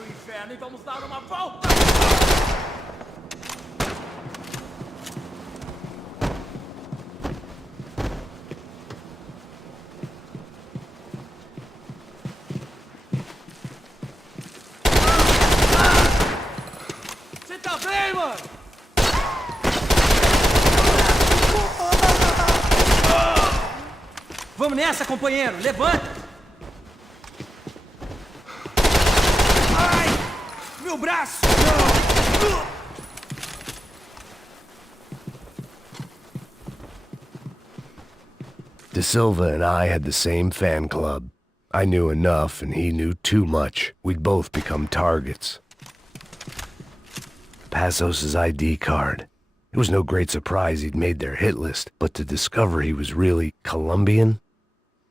do inferno e vamos dar uma volta! Você tá bem, mano? Vamos nessa, companheiro! Levanta! Ai! Meu braço! De Silva and I had the same fan club. I knew enough and he knew too much. We'd both become targets. Passos' ID card. It was no great surprise he'd made their hit list, but to discover he was really Colombian?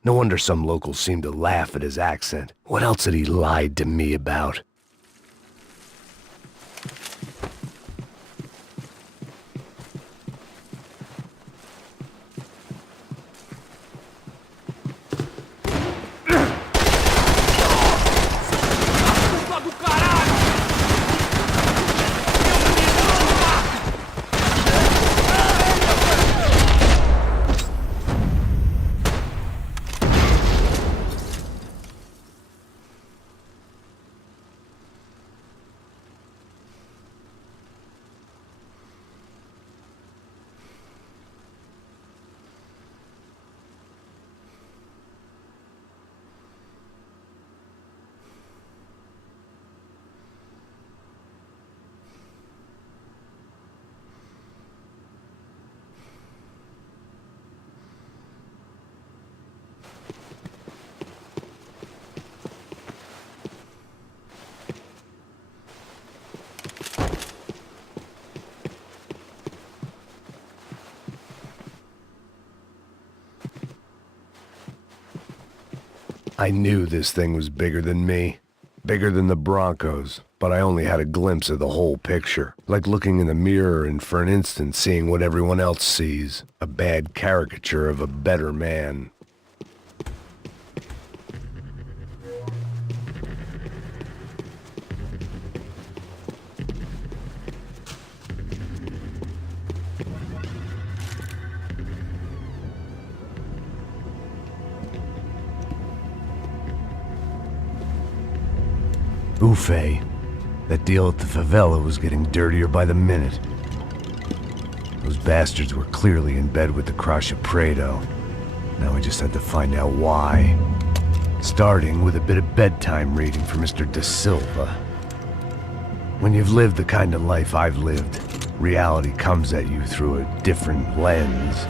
No wonder some locals seemed to laugh at his accent. What else had he lied to me about? I knew this thing was bigger than me, bigger than the Broncos, but I only had a glimpse of the whole picture, like looking in the mirror and for an instant seeing what everyone else sees, a bad caricature of a better man. Buffet. That deal at the favela was getting dirtier by the minute. Those bastards were clearly in bed with the Crash of Prado. Now I just had to find out why. Starting with a bit of bedtime reading for Mr. De Silva. When you've lived the kind of life I've lived, reality comes at you through a different lens.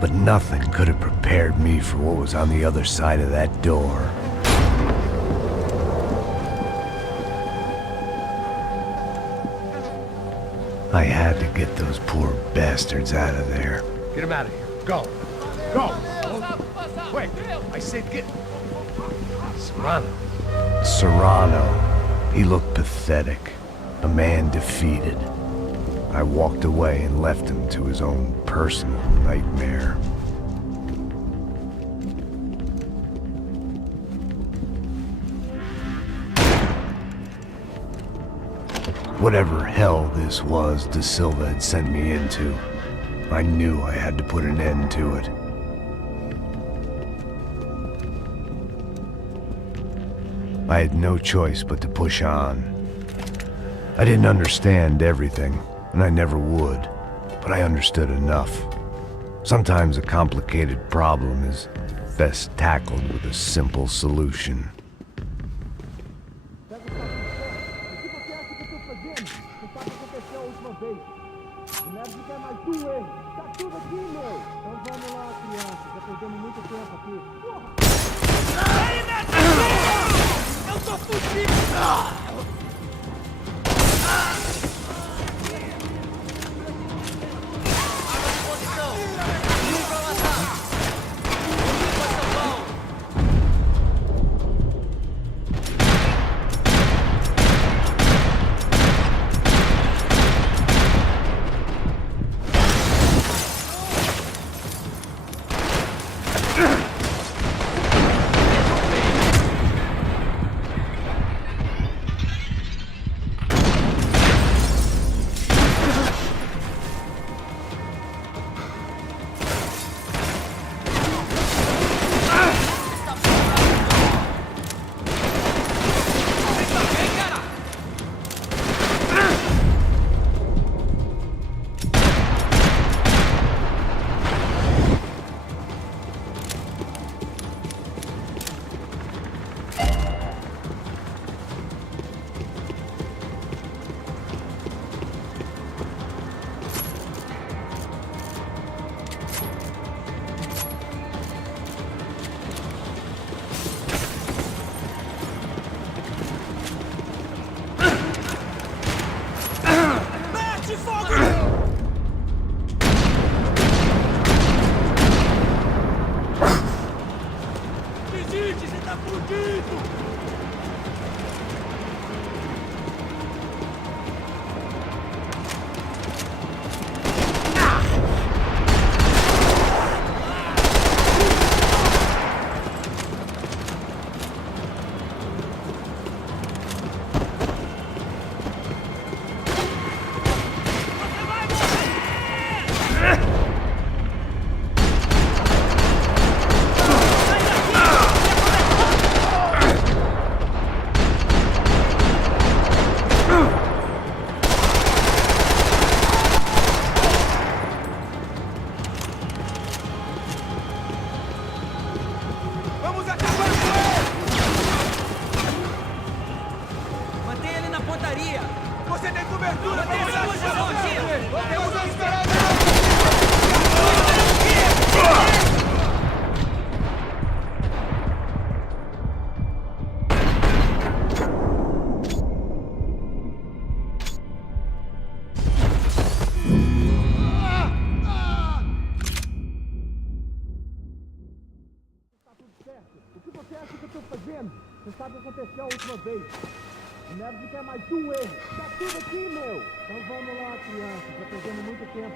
But nothing could have prepared me for what was on the other side of that door. I had to get those poor bastards out of there. Get him out of here. Go. Go. Quick. I said get... Serrano. Serrano. He looked pathetic. A man defeated. I walked away and left him to his own personal nightmare. Whatever hell this was De Silva had sent me into, I knew I had to put an end to it. I had no choice but to push on. I didn't understand everything, and I never would, but I understood enough. Sometimes a complicated problem is best tackled with a simple solution. Eu tô fudido! Você sabe o que aconteceu a última vez. O Neves não quer mais um erro. Tá tudo aqui, meu. Então vamos lá, criança. Já perdemos muito tempo.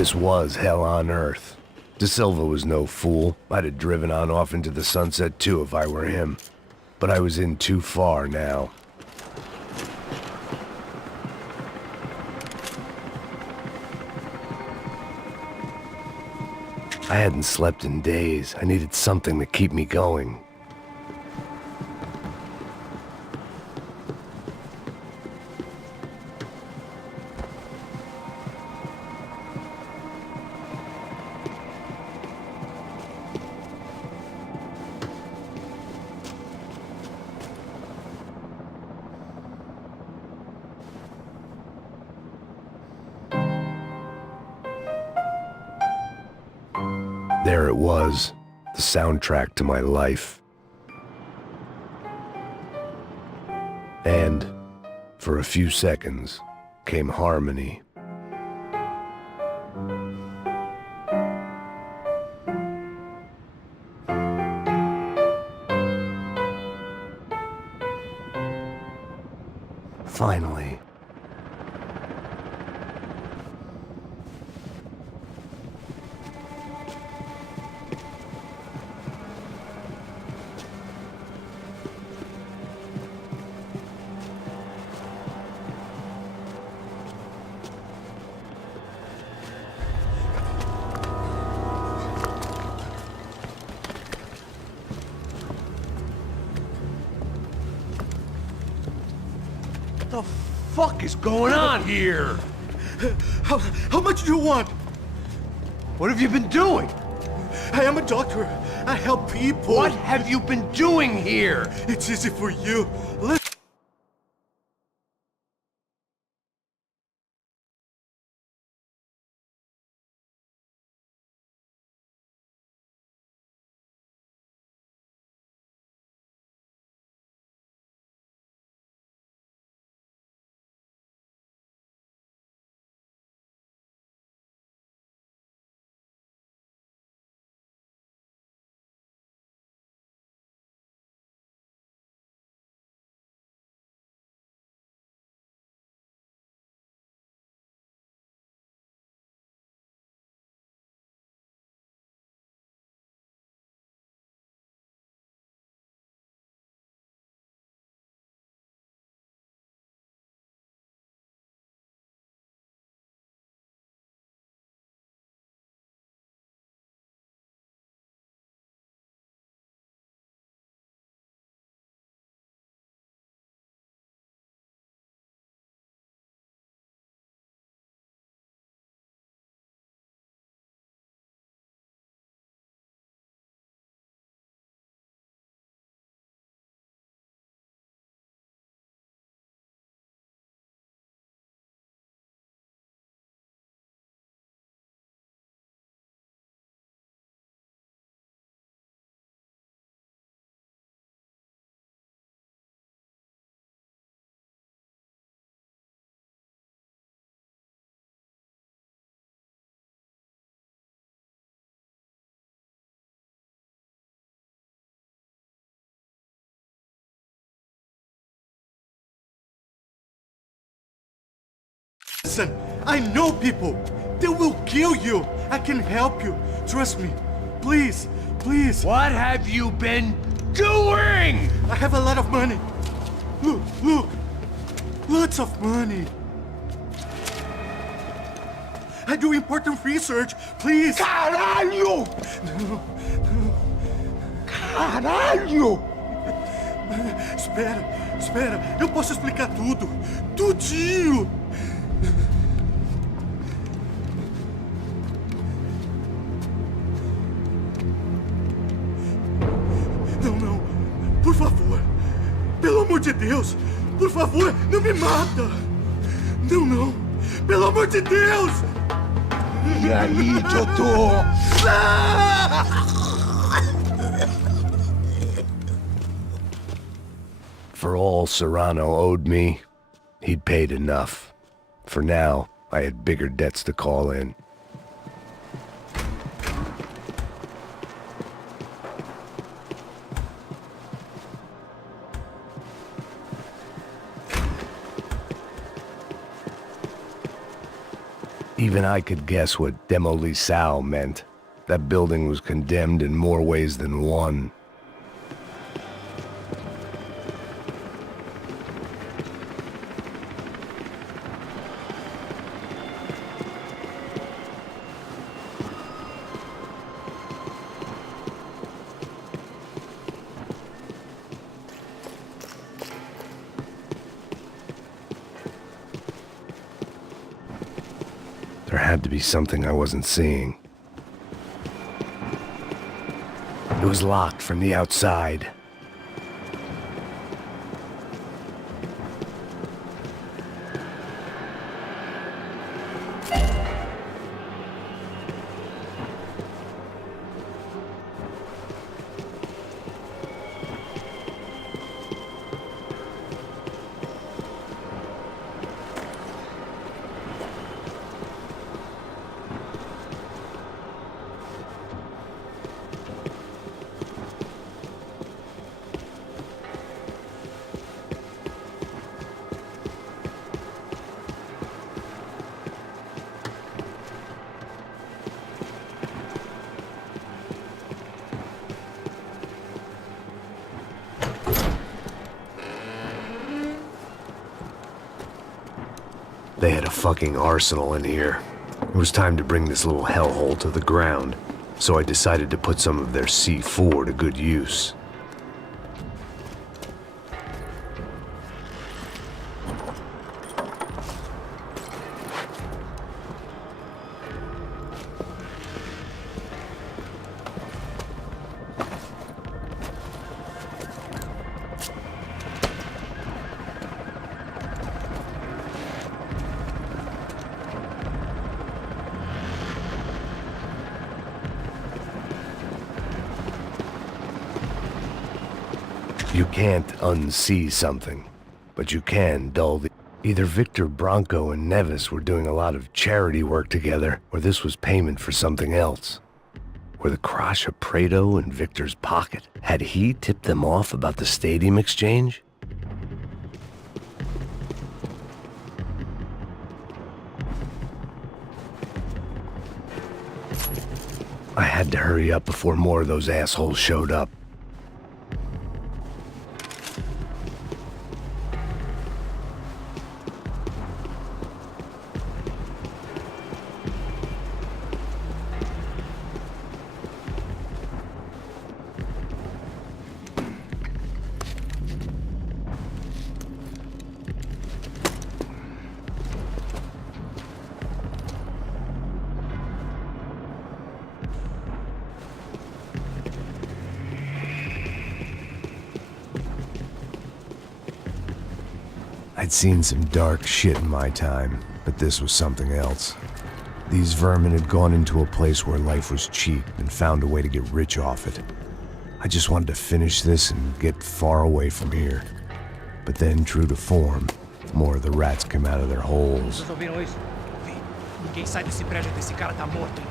This was hell on earth. De Silva was no fool. I'd have driven on off into the sunset too if I were him. But I was in too far now. I hadn't slept in days. I needed something to keep me going. There it was, the soundtrack to my life. And, for a few seconds, came harmony. Finally. What the fuck is going on here? How much do you want? What have you been doing? I am a doctor. I help people. What have you been doing here? It's easy for you. Listen, I know people. They will kill you. I can help you. Trust me. Please, please. What have you been doing? I have a lot of money. Look, look. Lots of money. I do important research. Please. Caralho! No, Caralho! Espera, espera. Eu posso explicar tudo. Tudinho. Não, não. Por favor. Pelo amor de Deus. Por favor, não me mata. Não, não. Pelo amor de Deus. E aí, doutor? For all Serrano owed me, he'd paid enough. For now, I had bigger debts to call in. Even I could guess what demolisão meant. That building was condemned in more ways than one. There had to be something I wasn't seeing. It was locked from the outside. They had a fucking arsenal in here. It was time to bring this little hellhole to the ground, so I decided to put some of their C4 to good use. You can't unsee something, but you can dull the... Either Victor Bronco and Nevis were doing a lot of charity work together, or this was payment for something else. Were the Crash of Prado in Victor's pocket? Had he tipped them off about the stadium exchange? I had to hurry up before more of those assholes showed up. I'd seen some dark shit in my time, but this was something else. These vermin had gone into a place where life was cheap and found a way to get rich off it. I just wanted to finish this and get far away from here. But then, true to form, more of the rats came out of their holes. Vocês ouviram isso? Vi. Ninguém sai desse prédio desse cara tá morto, hein?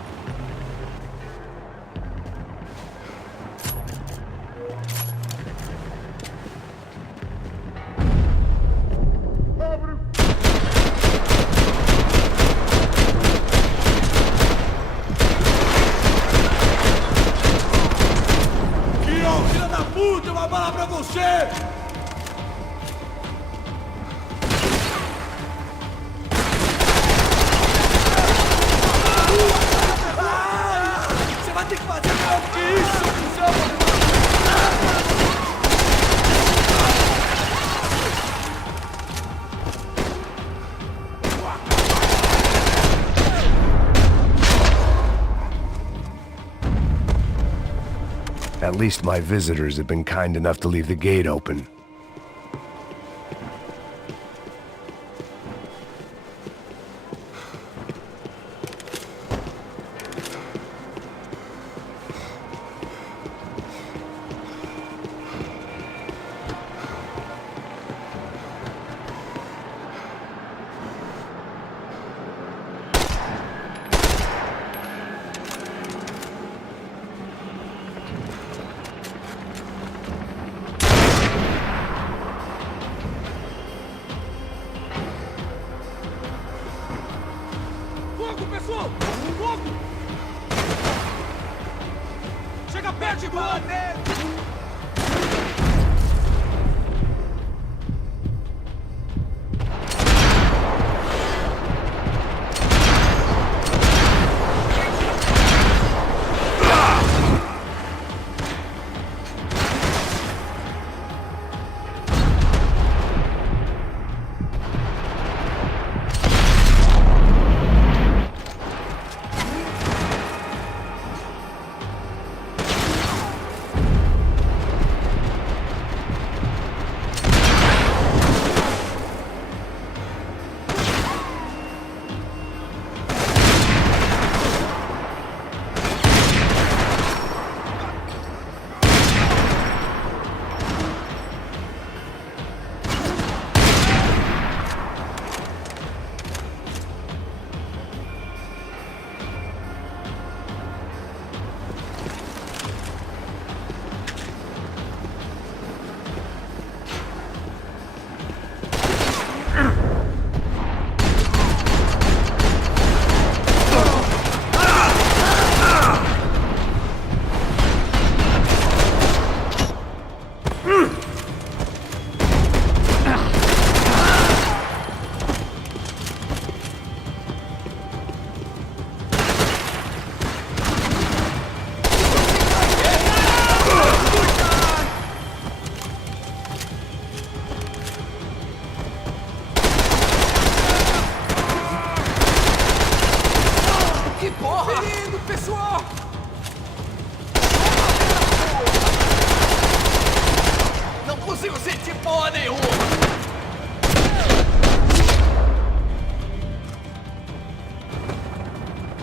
At least my visitors had been kind enough to leave the gate open.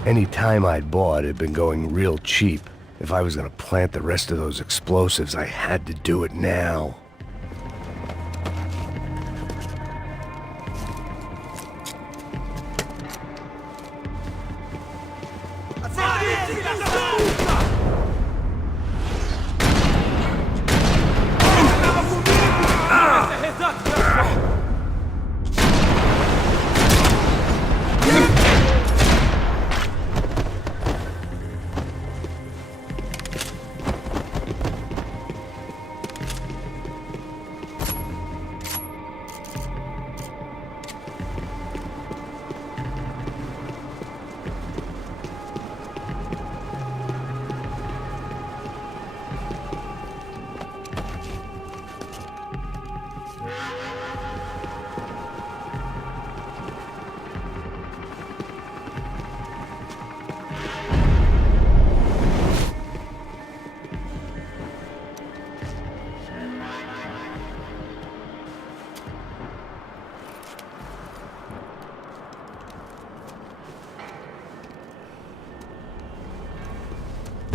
Any time I'd bought had been going real cheap. If I was gonna plant the rest of those explosives, I had to do it now.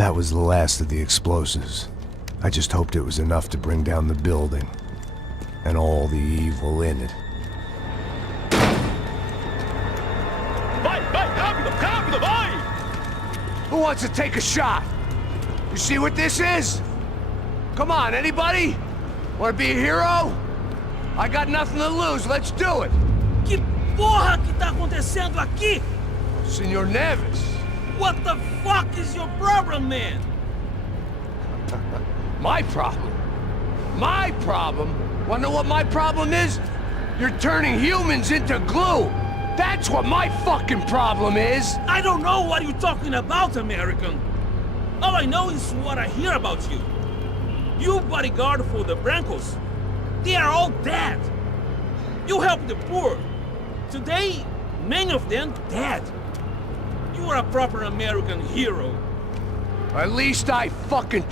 That was the last of the explosives. I just hoped it was enough to bring down the building. And all the evil in it. Vai, rápido, rápido, vai! Who wants to take a shot? You see what this is? Come on, anybody? Want to be a hero? I got nothing to lose, let's do it! Que porra que tá acontecendo aqui? Senor Neves. What the fuck is your problem, man? My problem? My problem? Wanna know what my problem is? You're turning humans into glue! That's what my fucking problem is! I don't know what you're talking about, American. All I know is what I hear about you. You bodyguard for the Brancos. They are all dead. You help the poor. Today, many of them dead. You are a proper American hero. At least I fucking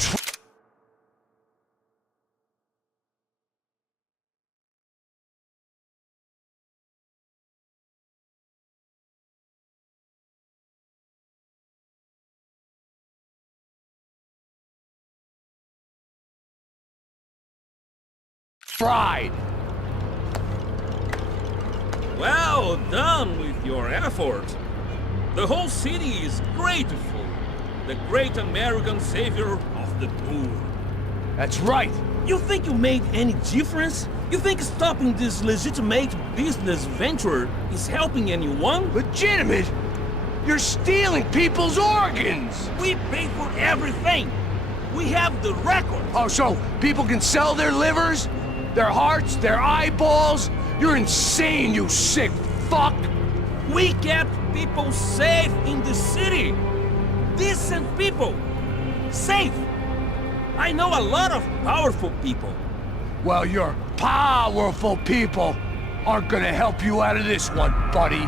tried. Well done with your effort. The whole city is grateful. The great American savior of the poor. That's right. You think you made any difference? You think stopping this legitimate business venture is helping anyone? Legitimate? You're stealing people's organs! We pay for everything. We have the record. Oh, so people can sell their livers? Their hearts? Their eyeballs? You're insane, you sick fuck! We kept people safe in the city. Decent people. Safe. I know a lot of powerful people. Well, your powerful people aren't gonna help you out of this one, buddy.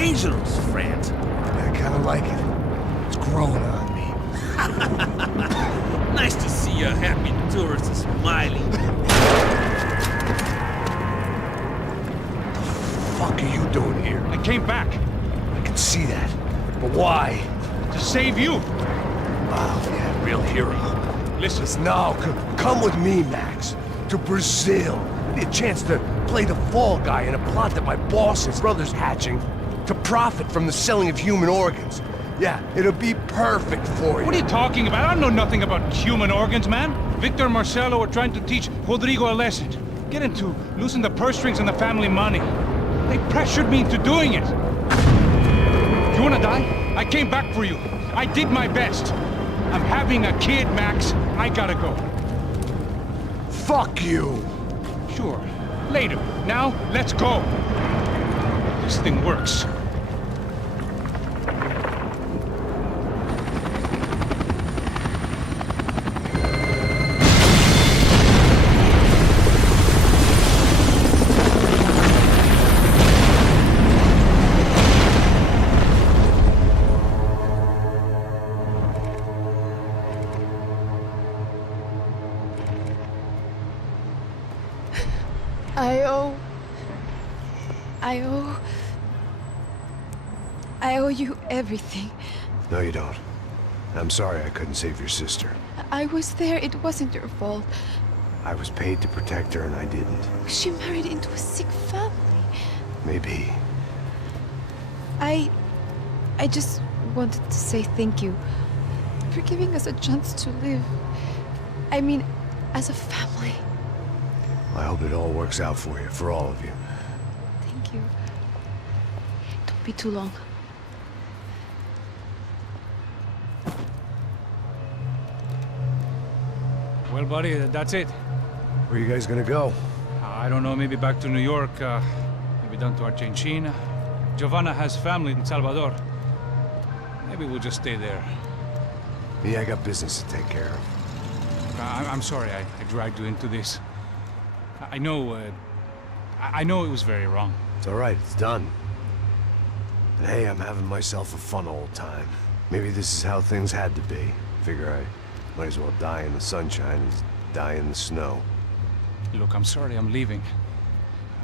dangerous, friend. I kinda like it. It's growing on me. Nice to see a happy tourist smiling. What the fuck are you doing here? I came back I can see that. But why? to save you. Oh, yeah, real hero. Listen, No, come with me, Max. To Brazil. Be a chance to play the fall guy in a plot that my boss and brother's hatching to profit from the selling of human organs. Yeah, it'll be perfect for you. what are you talking about? I don't know nothing about human organs, man. Victor and Marcelo are trying to teach Rodrigo a lesson. Get him to loosen the purse strings and the family money. They pressured me into doing it. You wanna die? I came back for you. I did my best. I'm having a kid, Max. I gotta go. Fuck you! Sure. Later. Now, let's go. This thing works. I owe you everything. No, you don't. I'm sorry I couldn't save your sister. I was there, it wasn't your fault. I was paid to protect her and I didn't. She married into a sick family. Maybe. I just wanted to say thank you for giving us a chance to live. I mean, as a family. I hope it all works out for you, for all of you. Thank you. Don't be too long. Well, buddy, that's it. Where are you guys gonna go? I don't know, maybe back to New York, maybe down to Argentina. Giovanna has family in Salvador. Maybe we'll just stay there. Me, I got business to take care of. I'm sorry I dragged you into this. I know it was very wrong. It's all right, it's done. And hey, I'm having myself a fun old time. Maybe this is how things had to be. Figure I might as well die in the sunshine as die in the snow. Look, I'm sorry I'm leaving.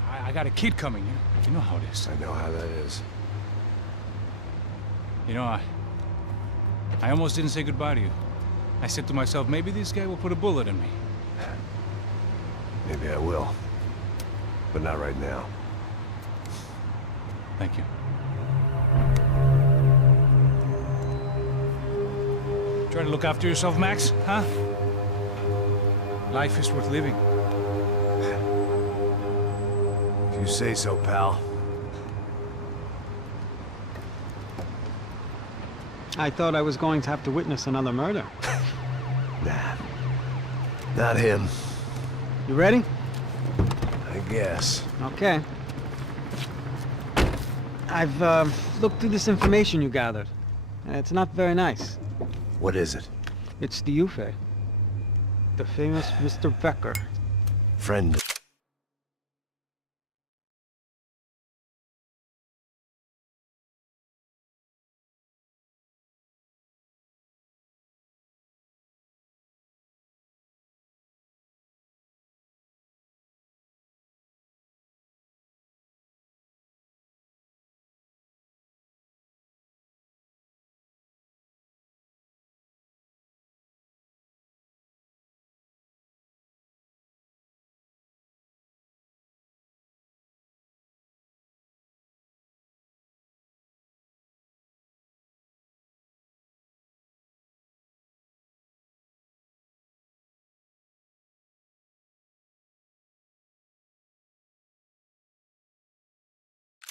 I got a kid coming. You know how it is. I know how that is. You know, I almost didn't say goodbye to you. I said to myself, maybe this guy will put a bullet in me. Maybe I will. But not right now. Thank you. Try to look after yourself, Max, huh? Life is worth living. If you say so, pal. I thought I was going to have to witness another murder. Nah. Not him. You ready? I guess. Okay. I've looked through this information you gathered. It's not very nice. What is it? It's the UFE. The famous Mr. Becker. Friend.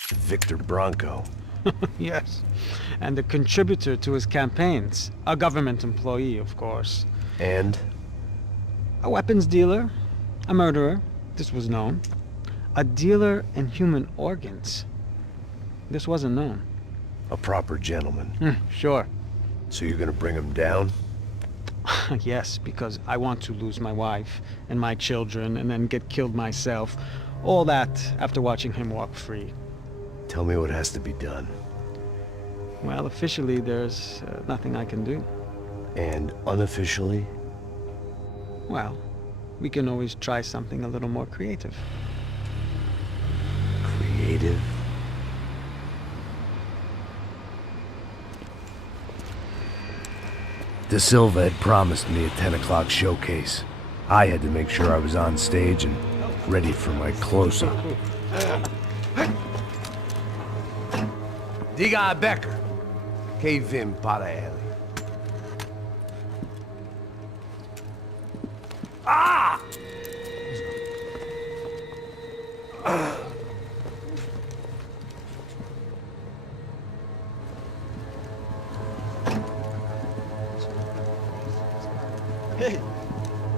Victor Bronco. Yes. And a contributor to his campaigns. A government employee, of course. And? A weapons dealer. A murderer. This was known. A dealer in human organs. This wasn't known. A proper gentleman. Sure. So you're gonna bring him down? Yes, because I want to lose my wife and my children and then get killed myself. All that after watching him walk free. Tell me what has to be done. Well, officially, there's nothing I can do. And unofficially? Well, we can always try something a little more creative. Creative? De Silva had promised me a 10 o'clock showcase. I had to make sure I was on stage and ready for my close-up. Diga a Becker. Que vim para ele. Ah! Ei,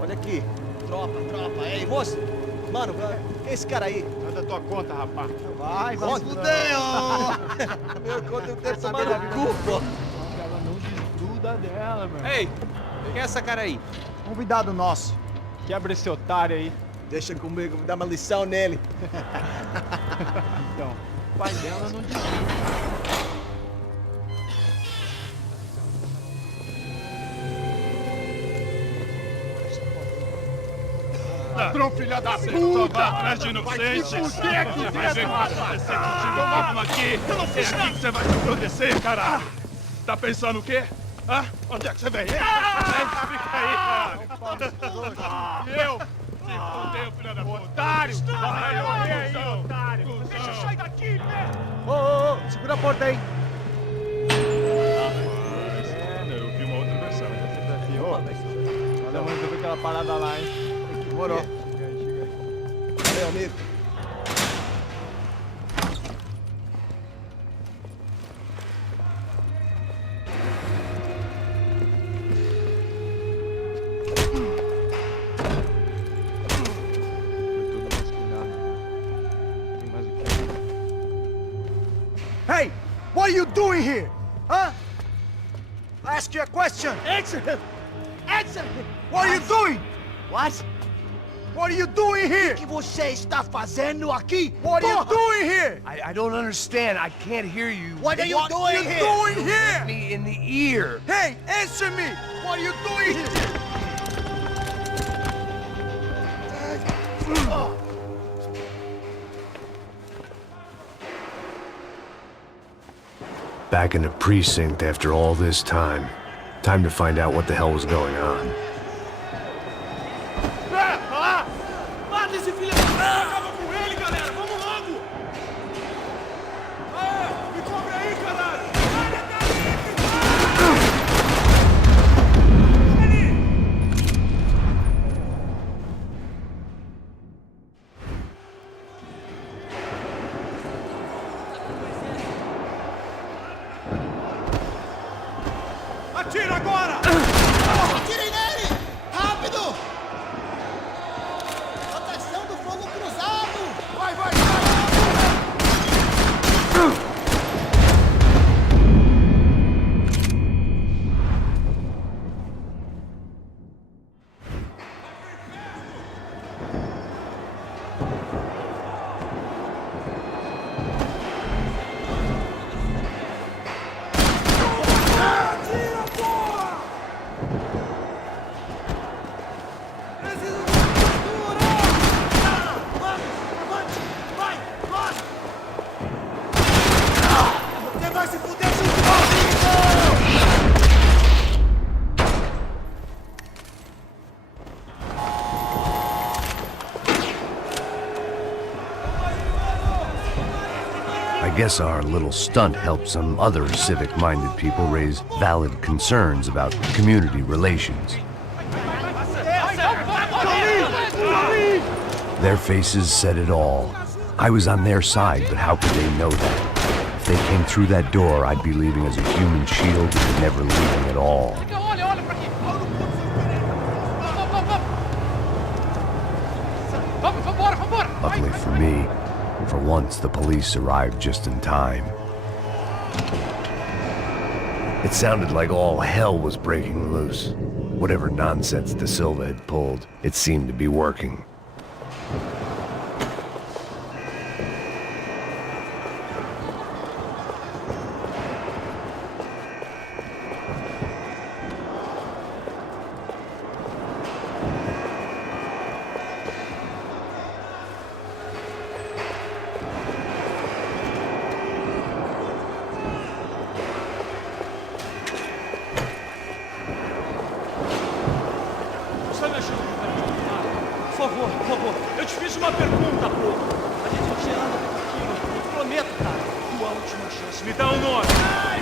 olha aqui. Tropa. Ei, moço. Mano, quem é esse cara aí? É da tua conta, rapaz. Vai fudeu! Meu conta eu quero saber da culpa. Ela não desgruda dela, meu. Ei, quem é essa cara aí? Convidado nosso. Quebra esse otário aí. Deixa comigo, me dá uma lição nele. Então, o pai dela não desgruda. Ladrão, filha da puta! Só vai atrás de inocentes! Vai ver o que vai acontecer contigo mesmo aqui! Eu não fiz nada! Que você vai se proteger, caralho! Tá pensando o quê? Hã? Onde é que você vem? Fica aí, caralho! E eu? Se fudeu, filha da puta! Otário! Vai morrer aí, otário! Deixa eu sair daqui, né? Ô, segura a porta aí. Eu vi uma outra versão. Olha, mano, eu vi aquela parada lá, hein? Demorou. Valeu, amigo. Hey, what are you doing here? Huh? I ask you a question. Answer him! Answer him! What are you doing? What? What are you doing here? O que você está fazendo aqui? What are you doing here? I don't understand. I can't hear you. What are you doing here? Doing here? Hit me in the ear. Hey, answer me! What are you doing here? Back in the precinct after all this time. Time to find out what the hell was going on. Mata esse filho da puta! Acaba com ele, galera! Vamos logo! Me cobre aí, caralho! Atira agora! Atirem nele! Rápido! Proteção do fogo cruzado! Vai! Você vai se fuder junto comigo! I guess our little stunt helped some other civic-minded people raise valid concerns about community relations. Their faces said it all. I was on their side, but how could they know that? If they came through that door, I'd be leaving as a human shield and never leaving at all. Olha pra aqui! Vambora! Luckily for me, for once the police arrived just in time. It sounded like all hell was breaking loose. Whatever nonsense De Silva had pulled, it seemed to be working. Tá me achando que por favor. Eu te fiz uma pergunta, pô. A gente anda por aquilo. Eu te prometo, cara. Tua última chance. Me dá um nome. Ai,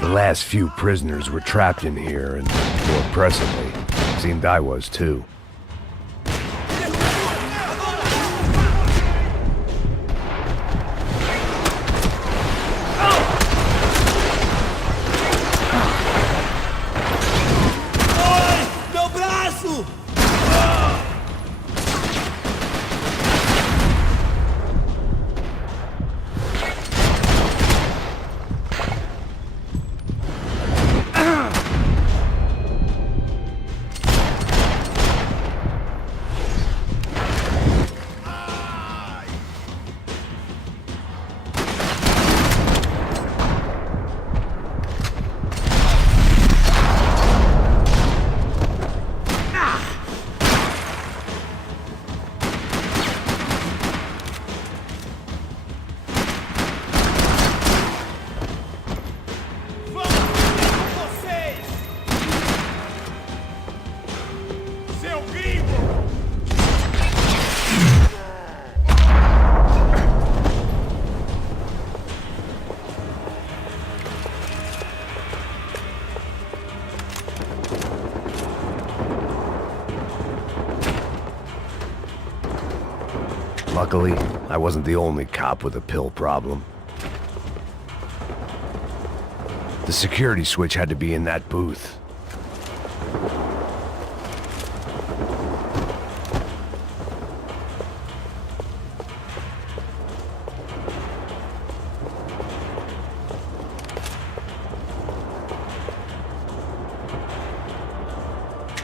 The last few prisoners were trapped in here, and more pressingly, seemed I was too. meu braço! Luckily, I wasn't the only cop with a pill problem. The security switch had to be in that booth.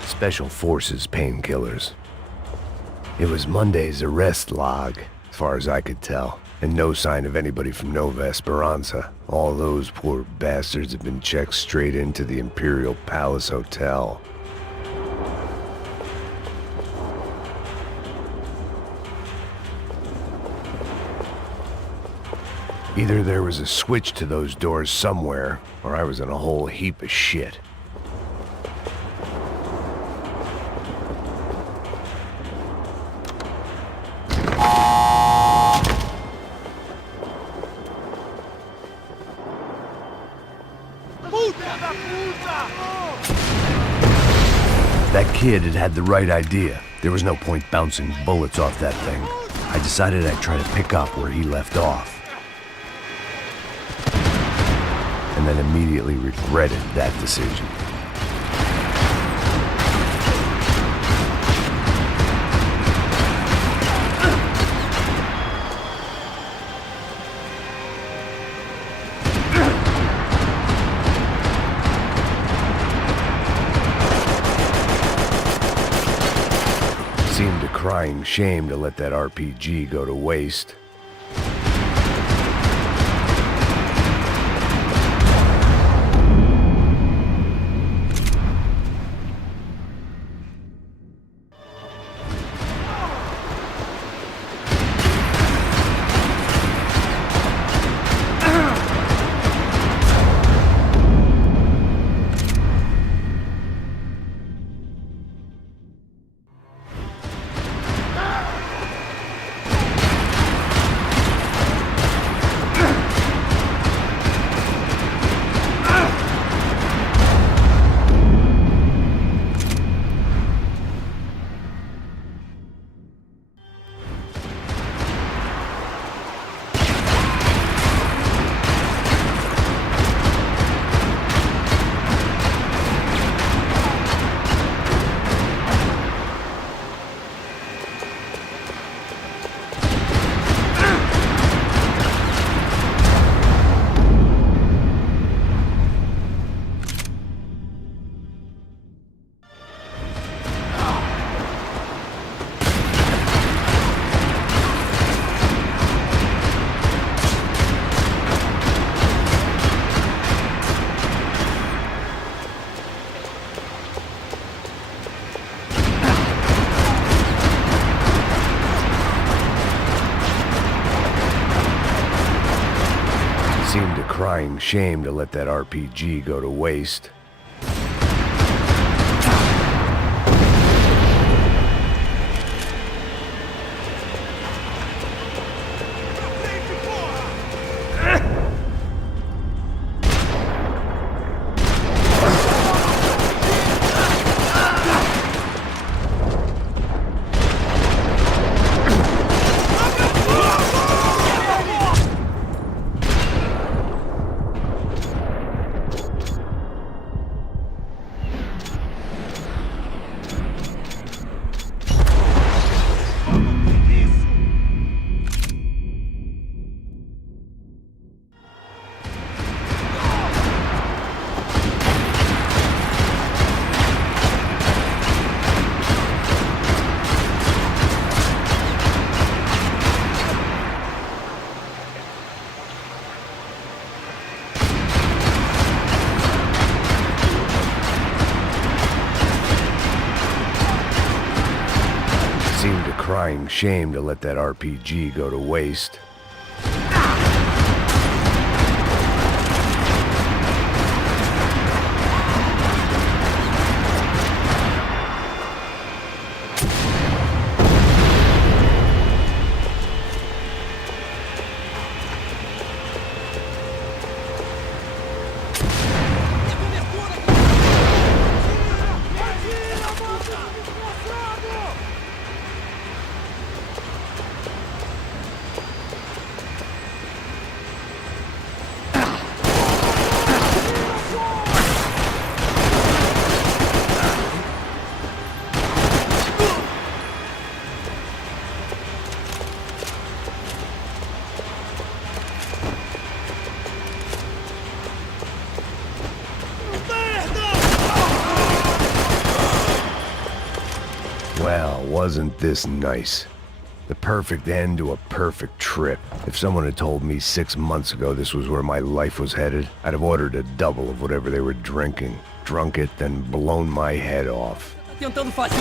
Special Forces painkillers. It was Monday's arrest log, as far as I could tell, and no sign of anybody from Nova Esperanza. All those poor bastards had been checked straight into the Imperial Palace Hotel. Either there was a switch to those doors somewhere, or I was in a whole heap of shit. That kid had the right idea. There was no point bouncing bullets off that thing. I decided I'd try to pick up where he left off. And then immediately regretted that decision. Seemed a crying shame to let that RPG go to waste. Seemed a crying shame to let that RPG go to waste. Seemed a crying shame to let that RPG go to waste. Well, wasn't this nice? The perfect end to a perfect trip. If someone had told me 6 months ago this was where my life was headed, I'd have ordered a double of whatever they were drinking, drunk it, then blown my head off. Tentando fazer.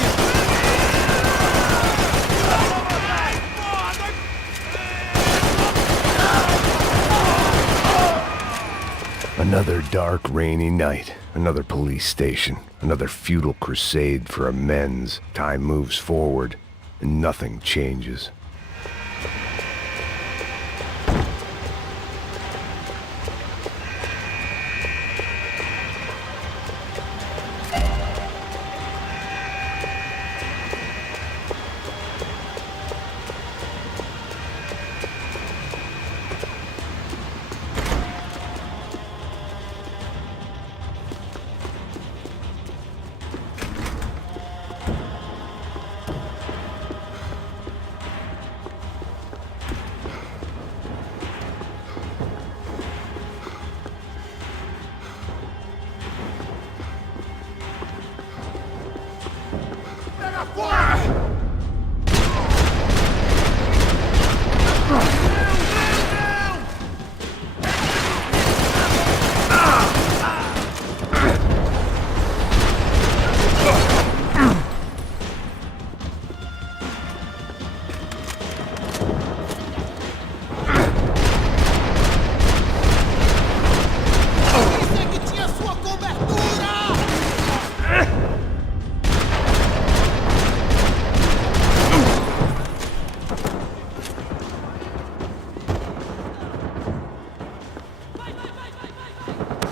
Another dark, rainy night. Another police station. Another futile crusade for amends. Time moves forward, and nothing changes.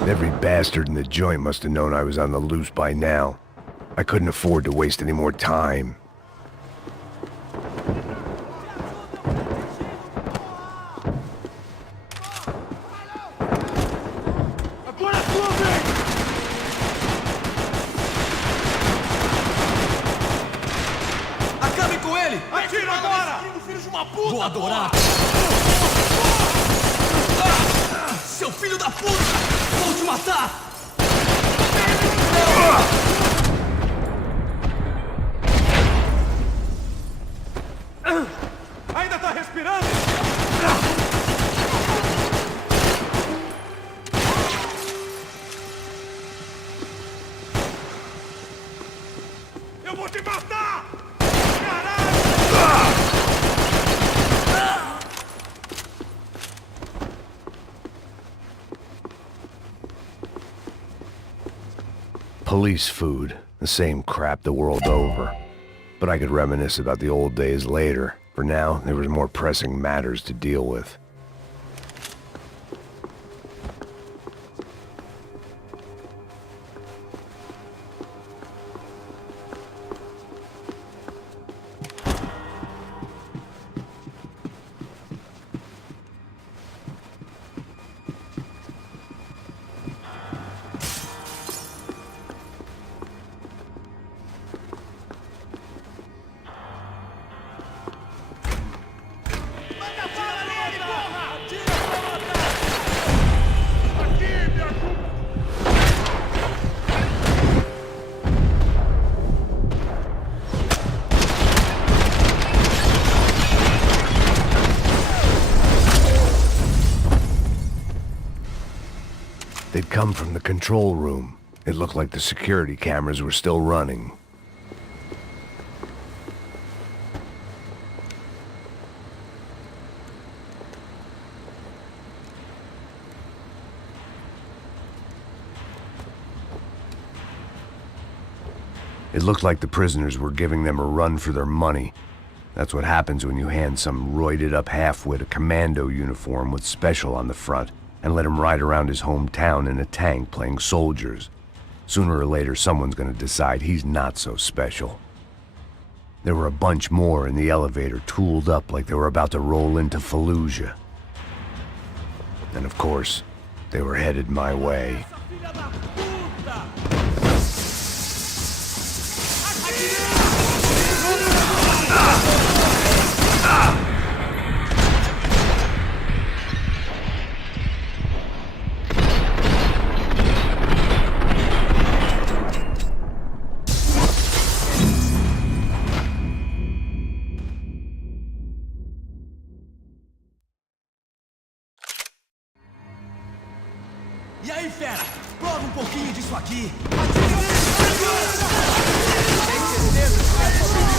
Every bastard in the joint must have known I was on the loose by now. I couldn't afford to waste any more time. Acabe com ele! Atira agora! Filho de uma puta! Vou adorar! Seu filho da puta! Vou te matar! Ainda tá respirando? Eu vou te matar! Police food, the same crap the world over. But I could reminisce about the old days later. For now, there was more pressing matters to deal with. They'd come from the control room. It looked like the security cameras were still running. It looked like the prisoners were giving them a run for their money. That's what happens when you hand some roided-up halfwit a commando uniform with special on the front and let him ride around his hometown in a tank playing soldiers. Sooner or later, someone's gonna decide he's not so special. There were a bunch more in the elevator, tooled up like they were about to roll into Fallujah. And of course, they were headed my way. E aí, fera? Prova um pouquinho disso aqui. Tem certeza que vai sobreviver?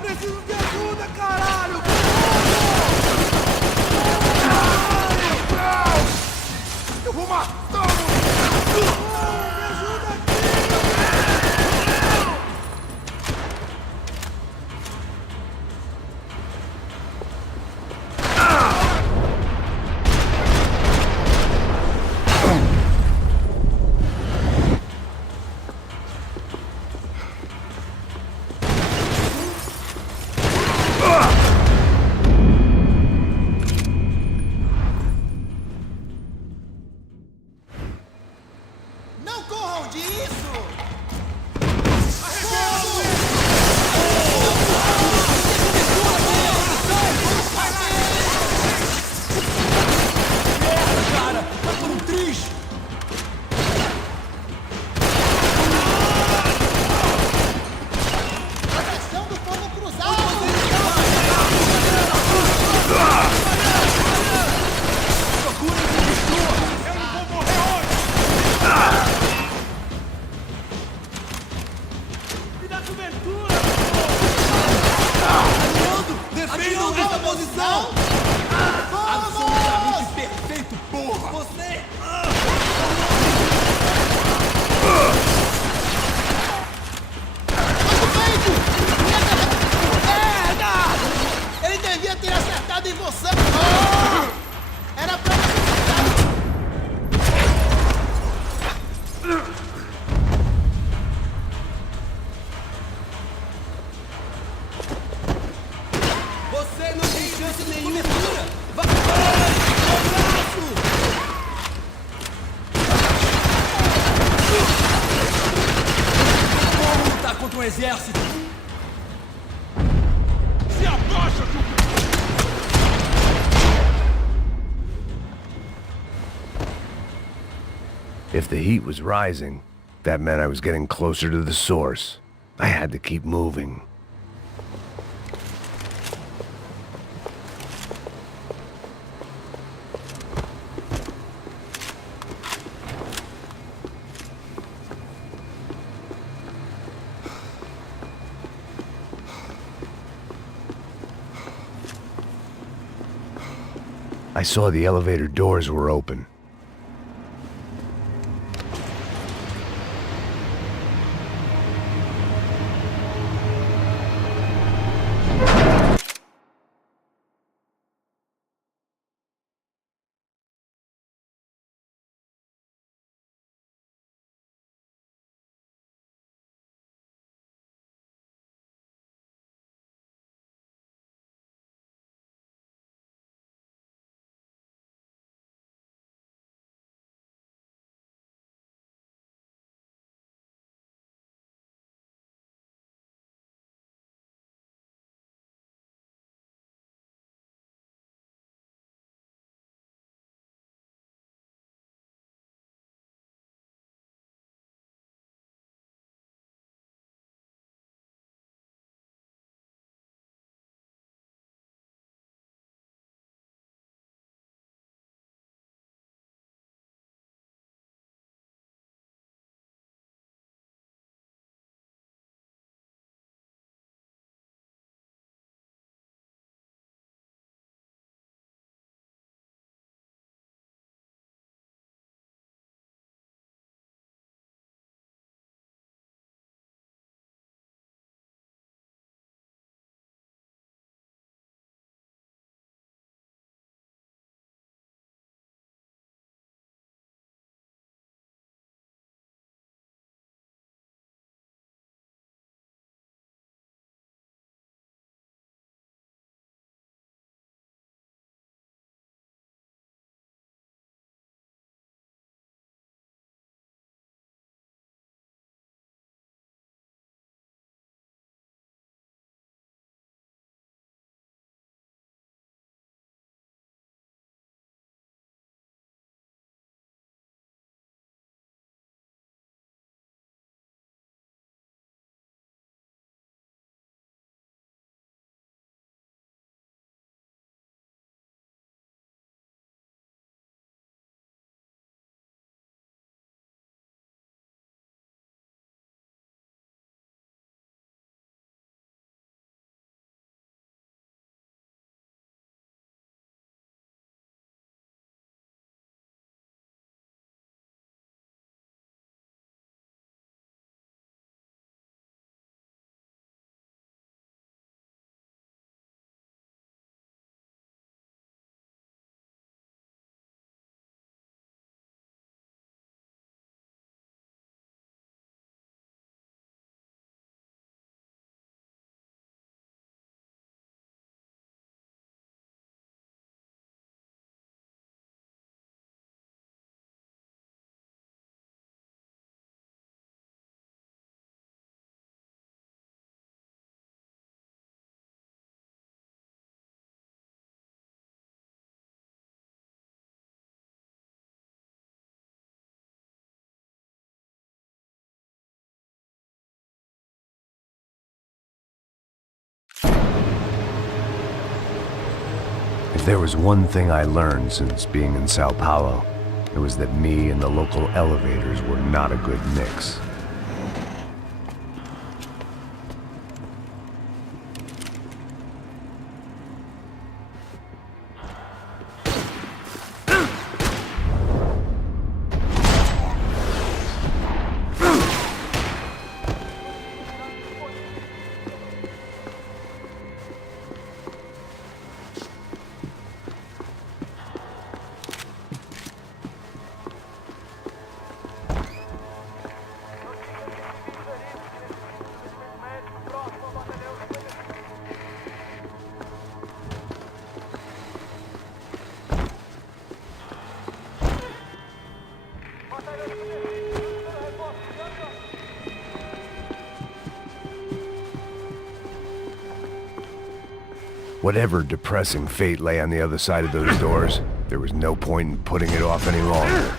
Preciso de ajuda, caralho! Eu vou matar o... Me ajuda aqui! Não corram disso! Cara, tá por um triz! Proteção do fogo cruzado! Procurem por destrua! Eu não vou morrer hoje! Me dá cobertura! Atirando! Defendam essa posição! Absolutamente perfeito, porra! Você... Merda! Ele devia ter acertado em você! Era pra você não tem chance nenhuma! Vai! Como lutar contra um exército? Se abaixa, If the heat was rising, that meant I was getting closer to the source. I had to keep moving. I saw the elevator doors were open. If there was one thing I learned since being in São Paulo, it was that me and the local elevators were not a good mix. Whatever depressing fate lay on the other side of those doors, there was no point in putting it off any longer.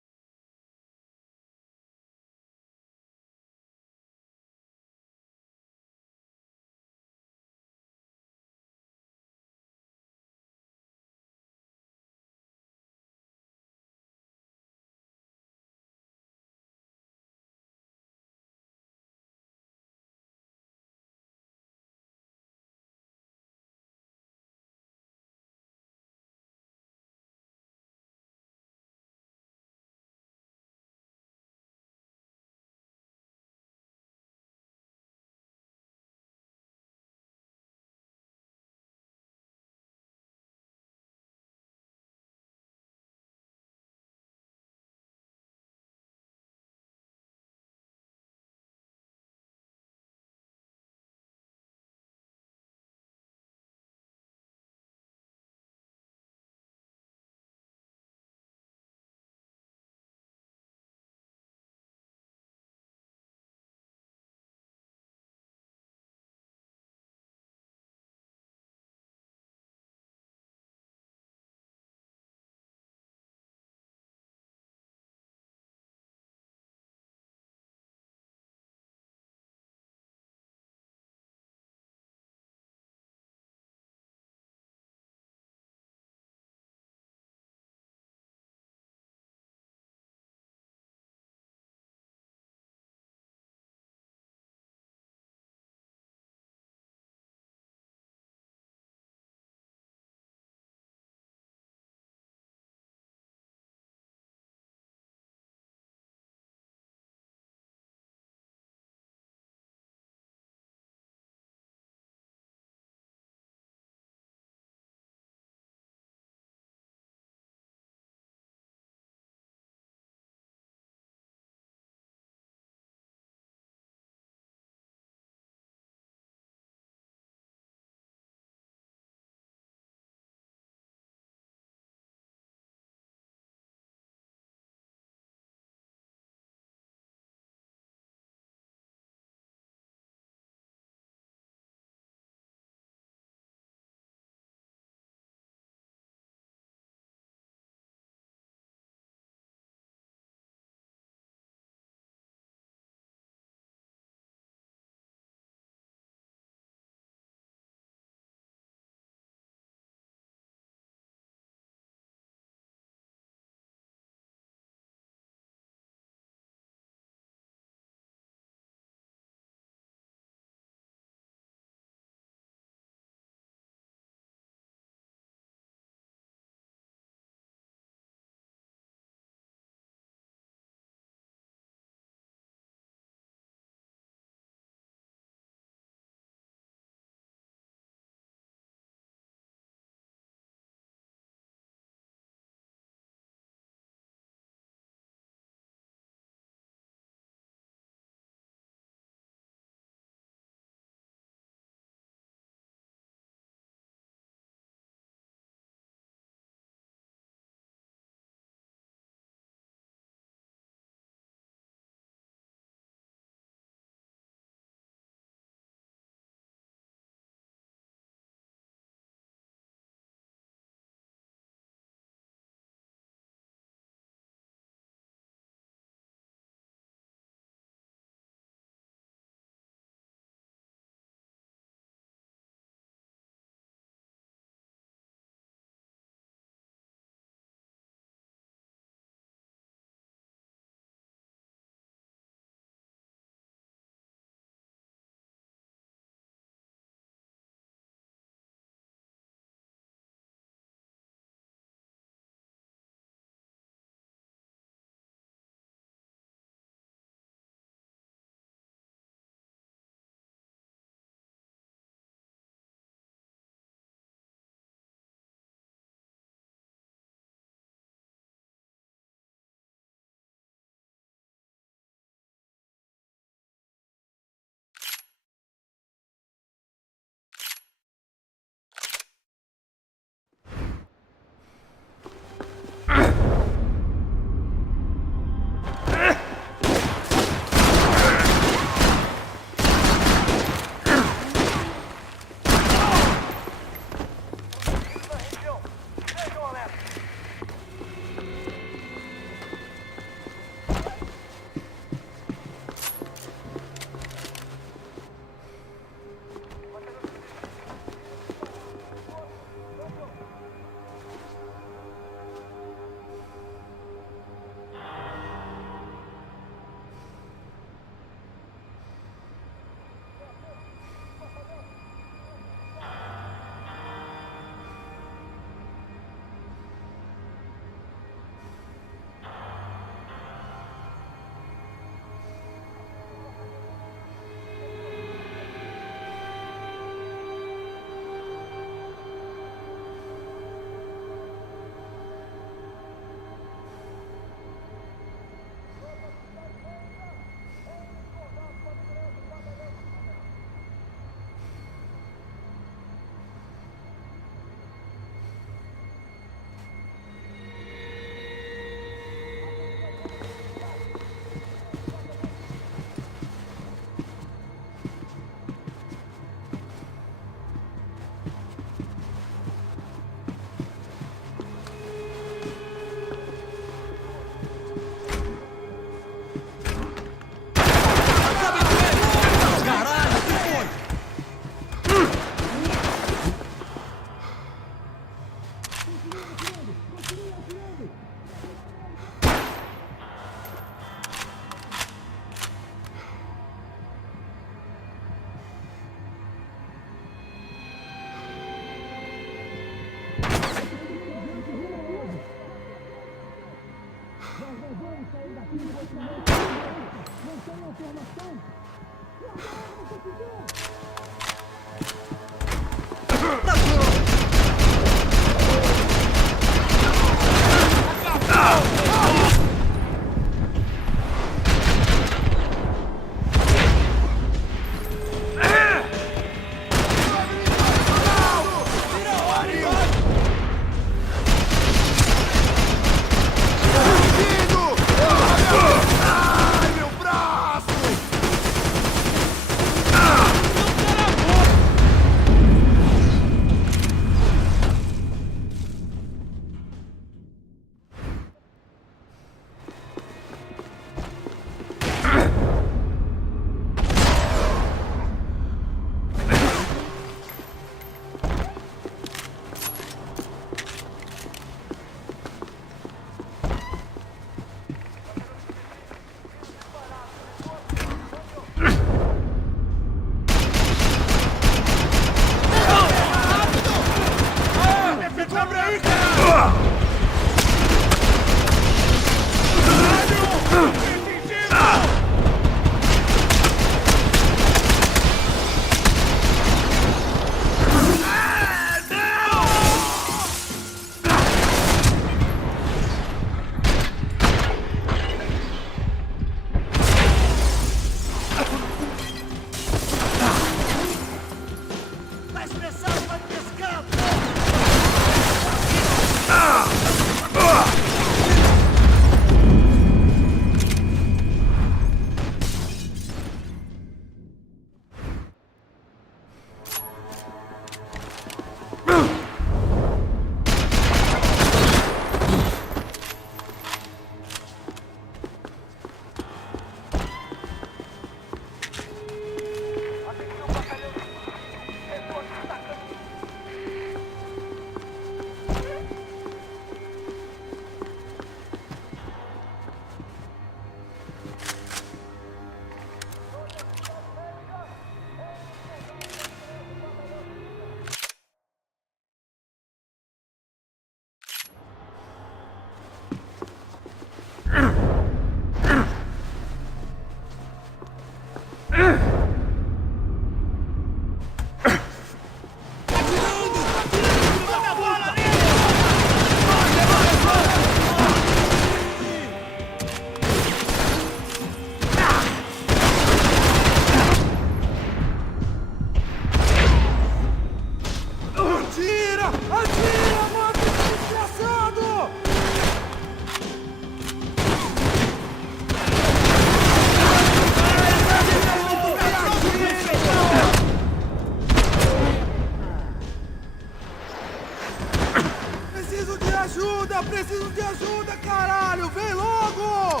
Preciso de ajuda, caralho! Vem logo!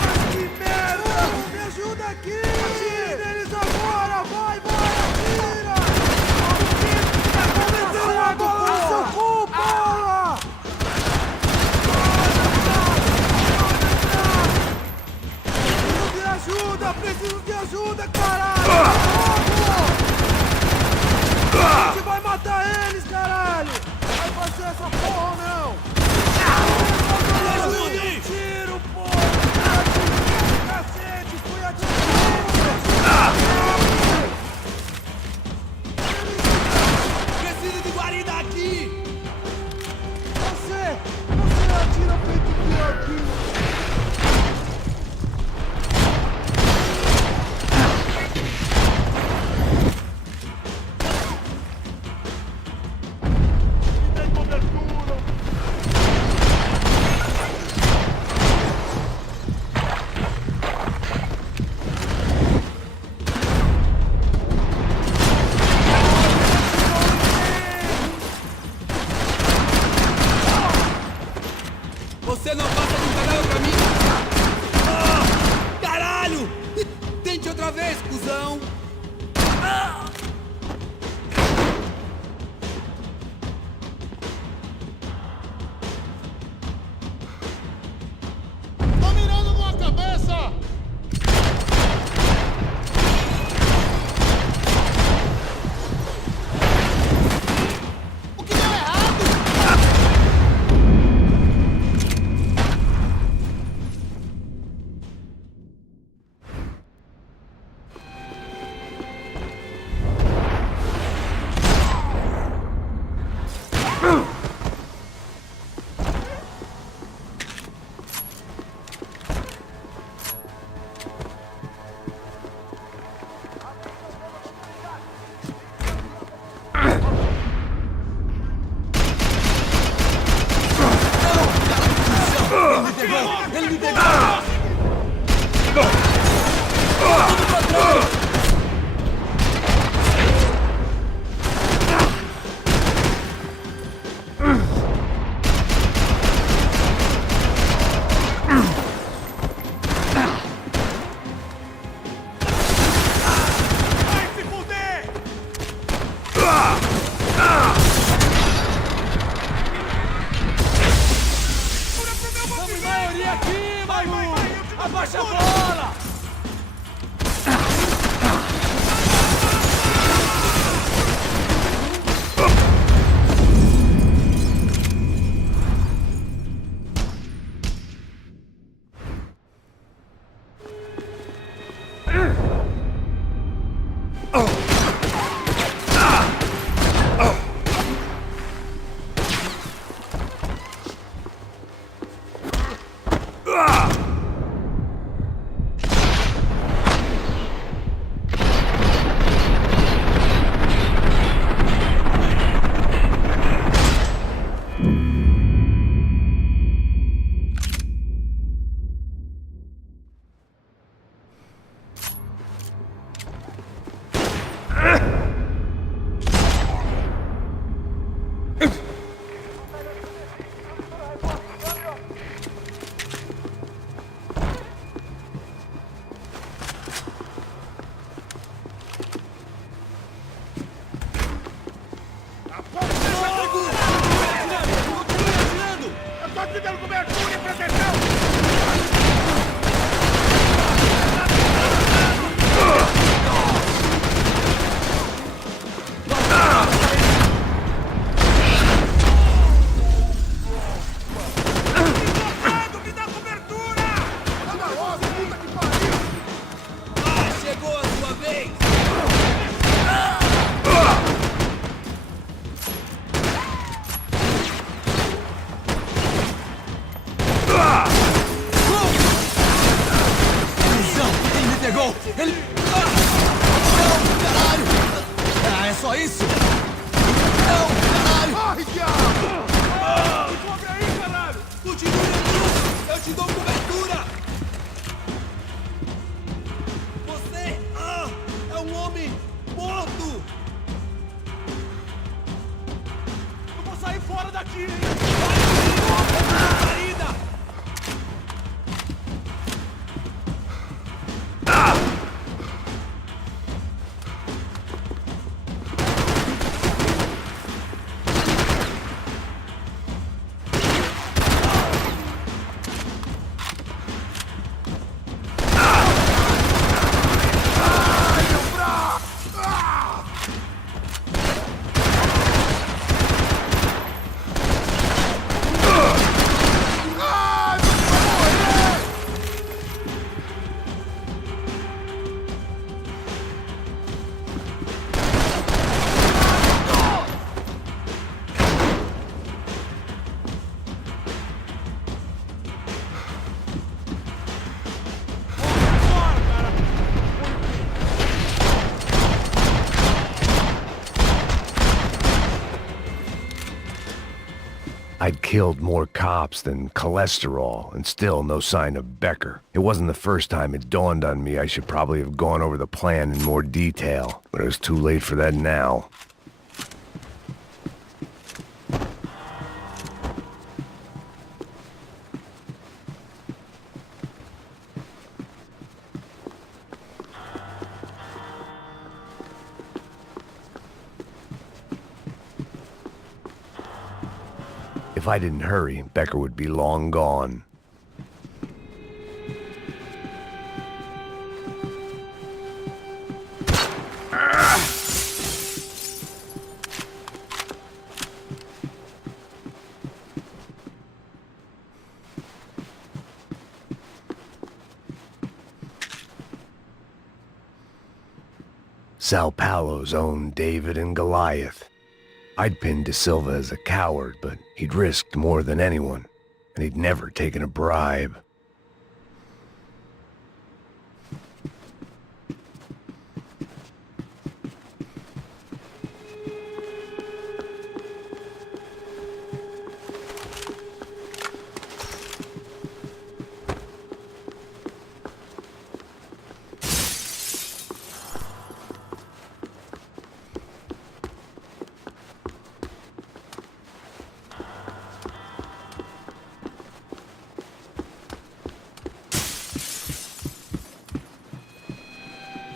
Mas que merda! Me ajuda aqui! Atire neles agora! Vai, atira! Tá começando a bola no seu cu, porra! Preciso de ajuda, caralho! A gente vai matar eles, caralho! Vai fazer essa porra ou não? Me ajude! Tiro, porra! Cacete, fui atirado! Preciso de guarida aqui! Você atira o peito meu aqui! Abaixa a bola! I'd killed more cops than cholesterol, and still no sign of Becker. It wasn't the first time it dawned on me I should probably have gone over the plan in more detail, but it was too late for that now. If I didn't hurry, Becker would be long gone. Sao Paulo's own David and Goliath. I'd pinned De Silva as a coward, but he'd risked more than anyone, and he'd never taken a bribe.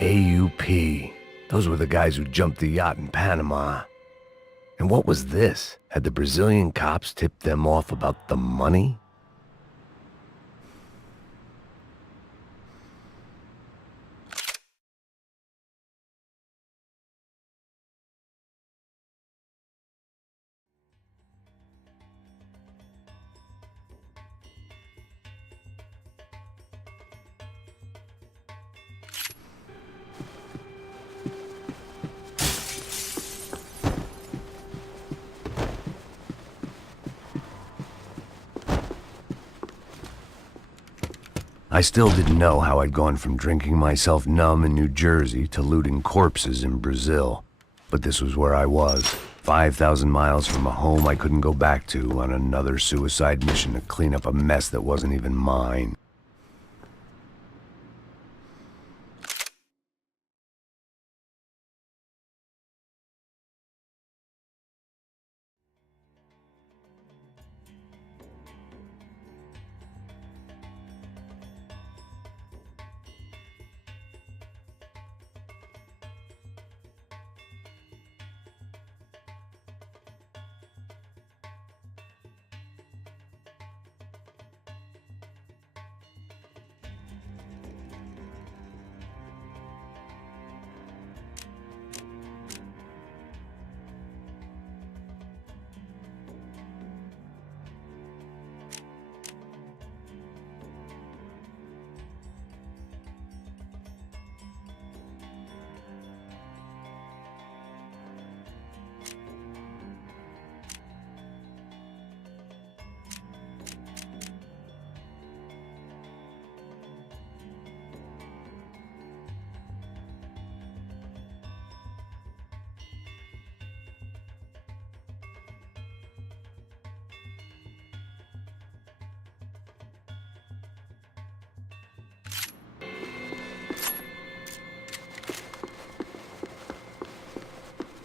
AUP. Those were the guys who jumped the yacht in Panama. And what was this? Had the Brazilian cops tipped them off about the money? I still didn't know how I'd gone from drinking myself numb in New Jersey to looting corpses in Brazil. But this was where I was, 5,000 miles from a home I couldn't go back to, on another suicide mission to clean up a mess that wasn't even mine.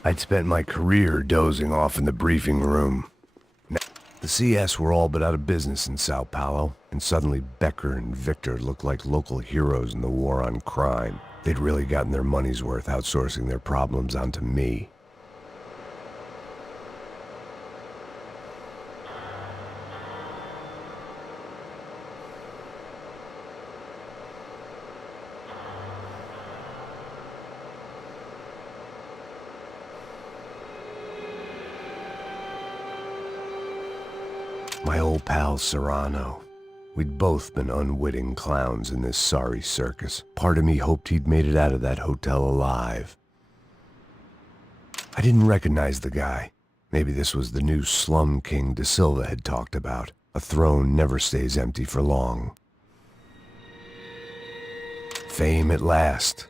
I'd spent my career dozing off in the briefing room. The CS were all but out of business in São Paulo, and suddenly Becker and Victor looked like local heroes in the war on crime. They'd really gotten their money's worth outsourcing their problems onto me. My old pal Serrano. We'd both been unwitting clowns in this sorry circus. Part of me hoped he'd made it out of that hotel alive. I didn't recognize the guy. Maybe this was the new slum king De Silva had talked about. A throne never stays empty for long. Fame at last.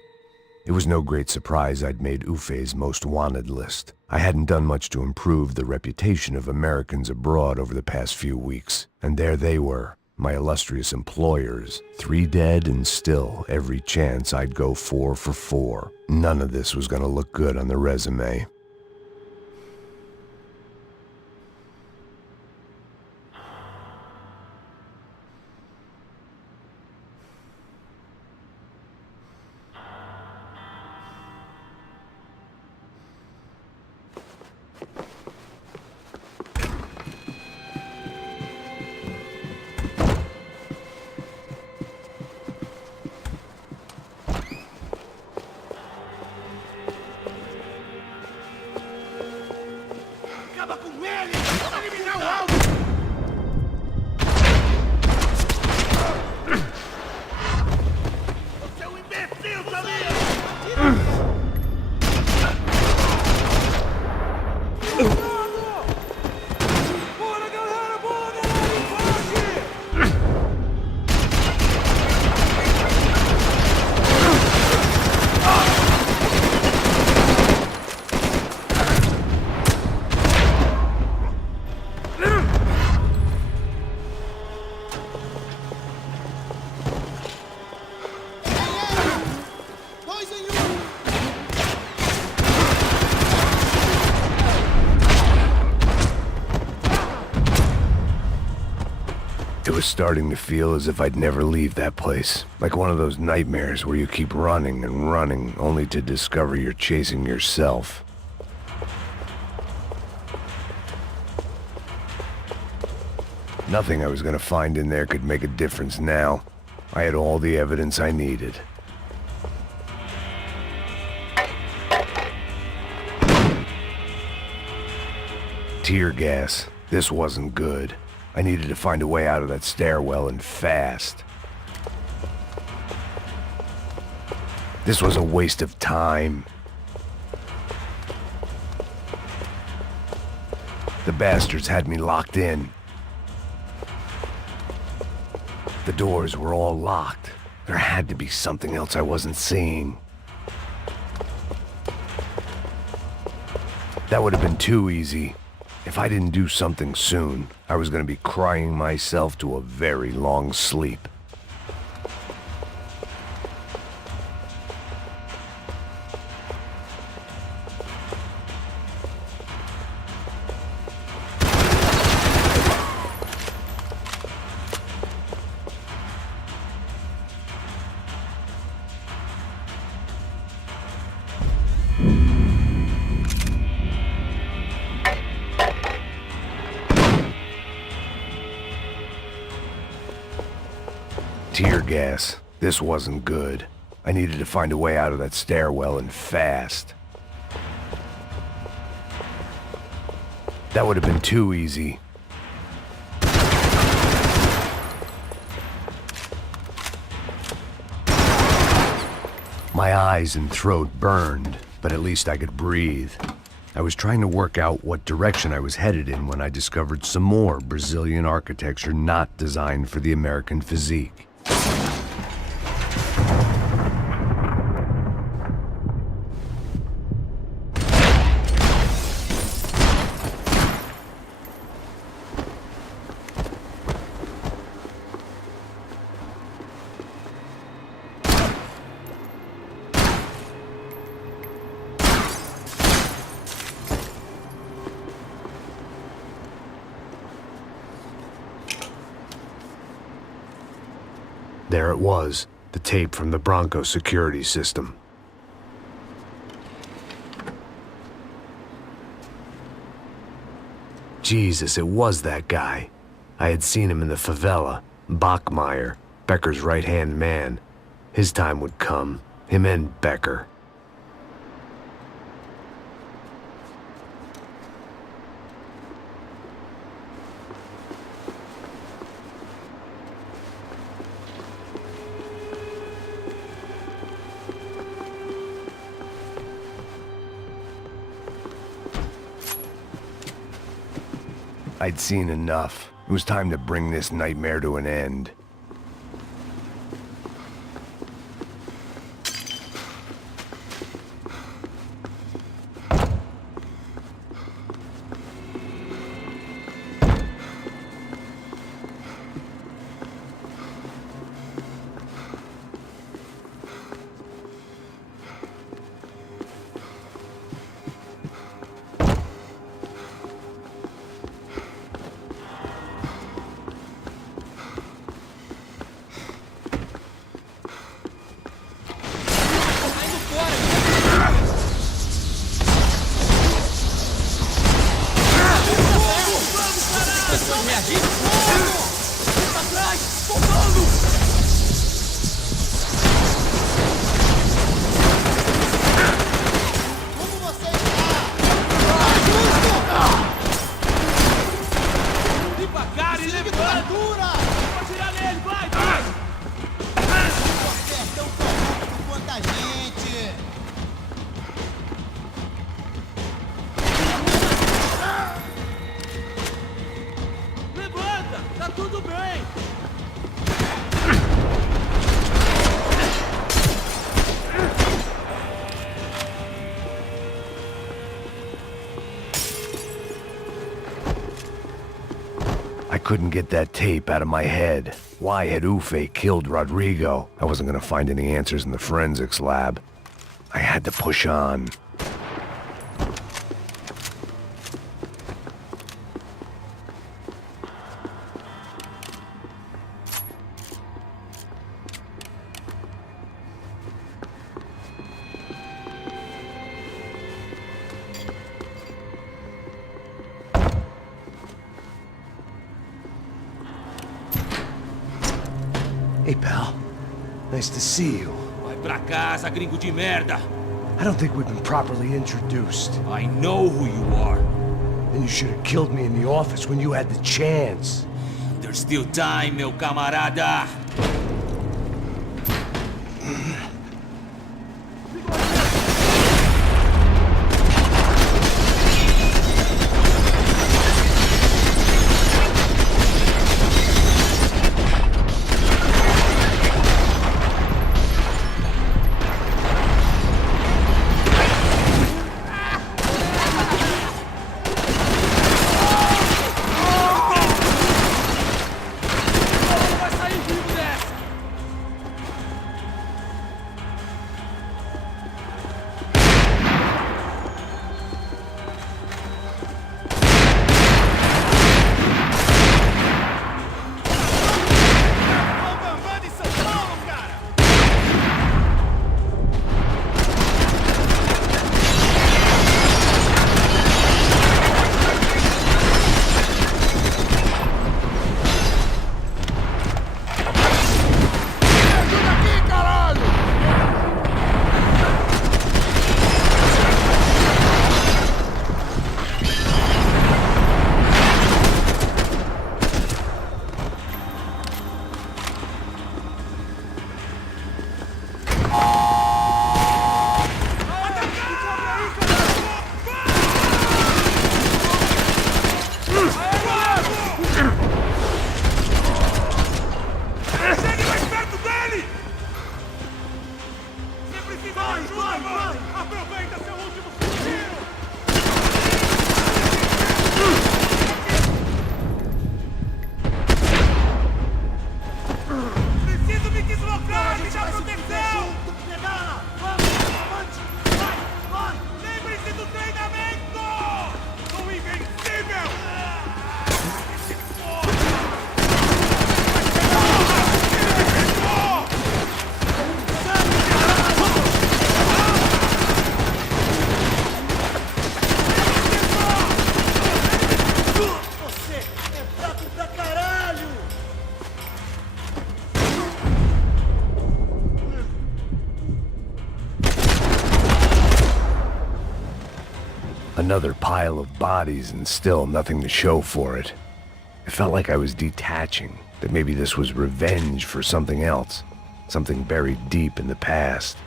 It was no great surprise I'd made Ufe's most wanted list. I hadn't done much to improve the reputation of Americans abroad over the past few weeks. And there they were, my illustrious employers. 3 dead and still every chance I'd go 4 for 4. None of this was gonna look good on the resume. was starting to feel as if I'd never leave that place. Like one of those nightmares where you keep running and running, only to discover you're chasing yourself. Nothing I was gonna find in there could make a difference now. I had all the evidence I needed. Tear gas. This wasn't good. I needed to find a way out of that stairwell, and fast. This was a waste of time. The bastards had me locked in. The doors were all locked. There had to be something else I wasn't seeing. That would have been too easy. If I didn't do something soon, I was going to be crying myself to a very long sleep. Tear gas. This wasn't good. I needed to find a way out of that stairwell, and fast. That would have been too easy. My eyes and throat burned, but at least I could breathe. I was trying to work out what direction I was headed in when I discovered some more Brazilian architecture not designed for the American physique. There it was, the tape from the Bronco security system. Jesus, it was that guy. I had seen him in the favela, Bachmeyer, Becker's right-hand man. His time would come, him and Becker. I'd seen enough. It was time to bring this nightmare to an end. I couldn't get that tape out of my head. Why had Ufe killed Rodrigo? I wasn't gonna find any answers in the forensics lab. I had to push on. Nice to see you. Vai pra casa, gringo de merda. I don't think we've been properly introduced. I know who you are. Then you should have killed me in the office when you had the chance. There's still time, meu camarada. Another pile of bodies and still nothing to show for it. It felt like I was detaching, that maybe this was revenge for something else, something buried deep in the past.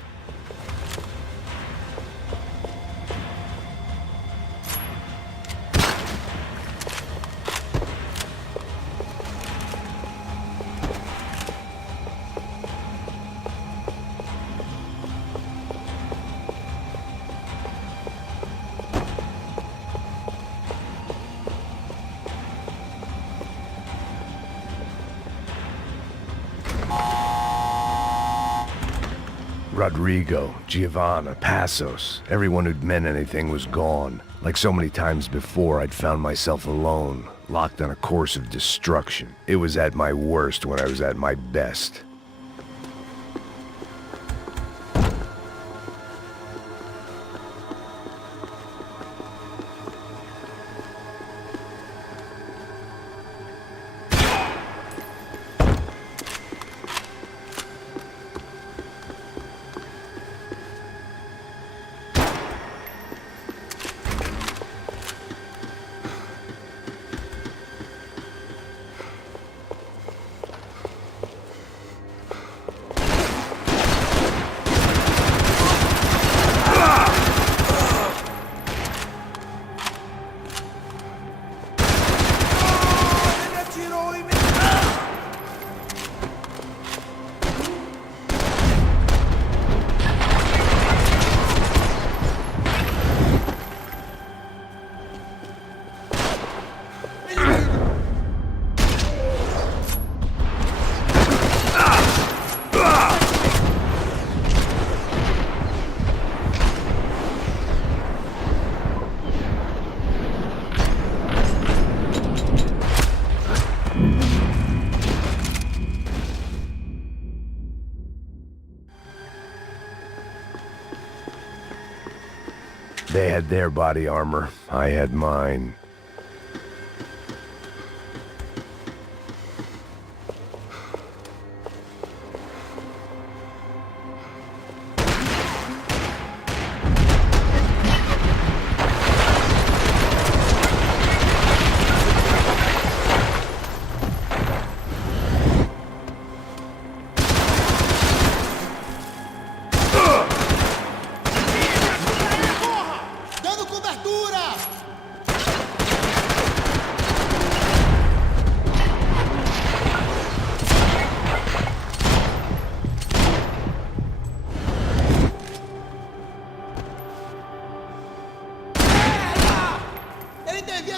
Rodrigo, Giovanna, Passos, everyone who'd meant anything was gone. Like so many times before, I'd found myself alone, locked on a course of destruction. It was at my worst when I was at my best. They had their body armor, I had mine.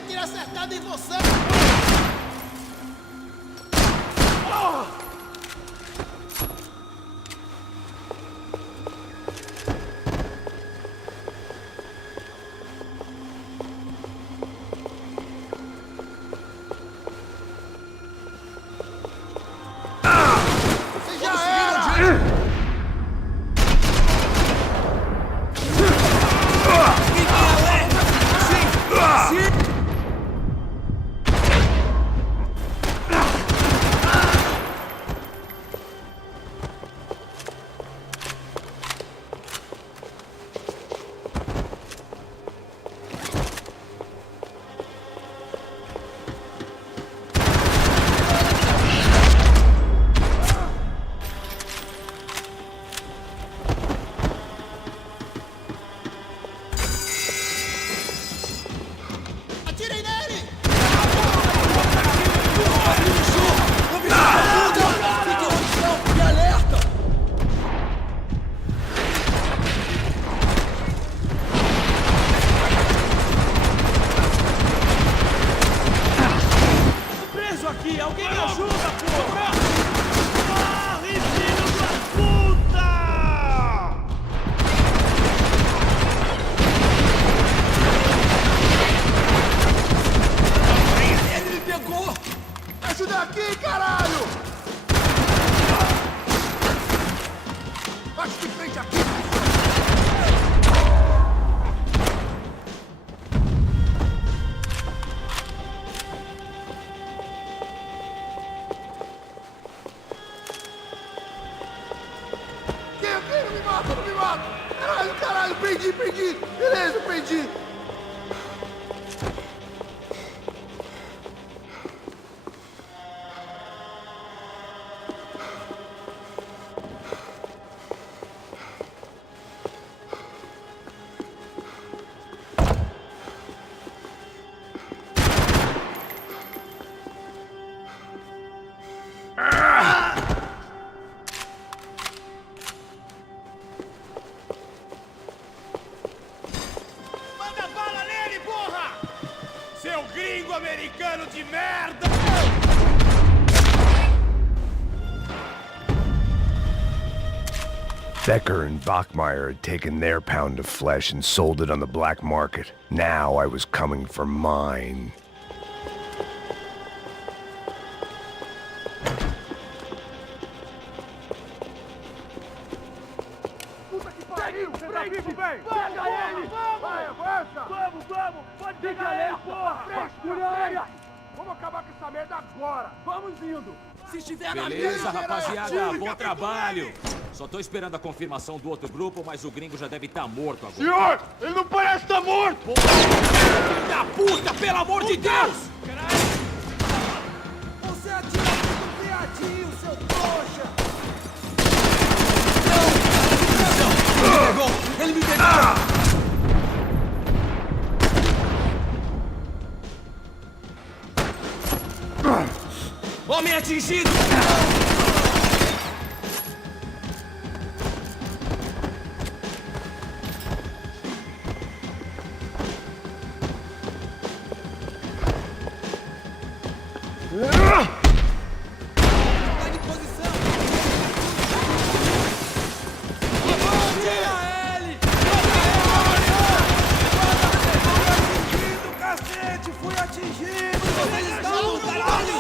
ter acertado em você! Caralho, perdi! Beleza, perdi! Americano de merda! Becker and Bachmeyer had taken their pound of flesh and sold it on the black market. Now I was coming for mine. Puta que pariu! Pega ele! Vai, avança! Vamos! Pode pegar ele, porra! Frescura! Vamos acabar com essa merda agora! Vamos indo! Se estiver na Beleza, minha, rapaziada, bom trabalho. Só tô esperando a confirmação do outro grupo, mas o gringo já deve estar morto agora. Senhor! Ele não parece estar morto! Filho da puta, pelo amor de Deus! Você atira muito viadinho, seu trouxa! Não! Ele me pegou! Homem atingido! Tá em posição! Tira ele! Cacete! Fui atingido! Vocês estão no caralho!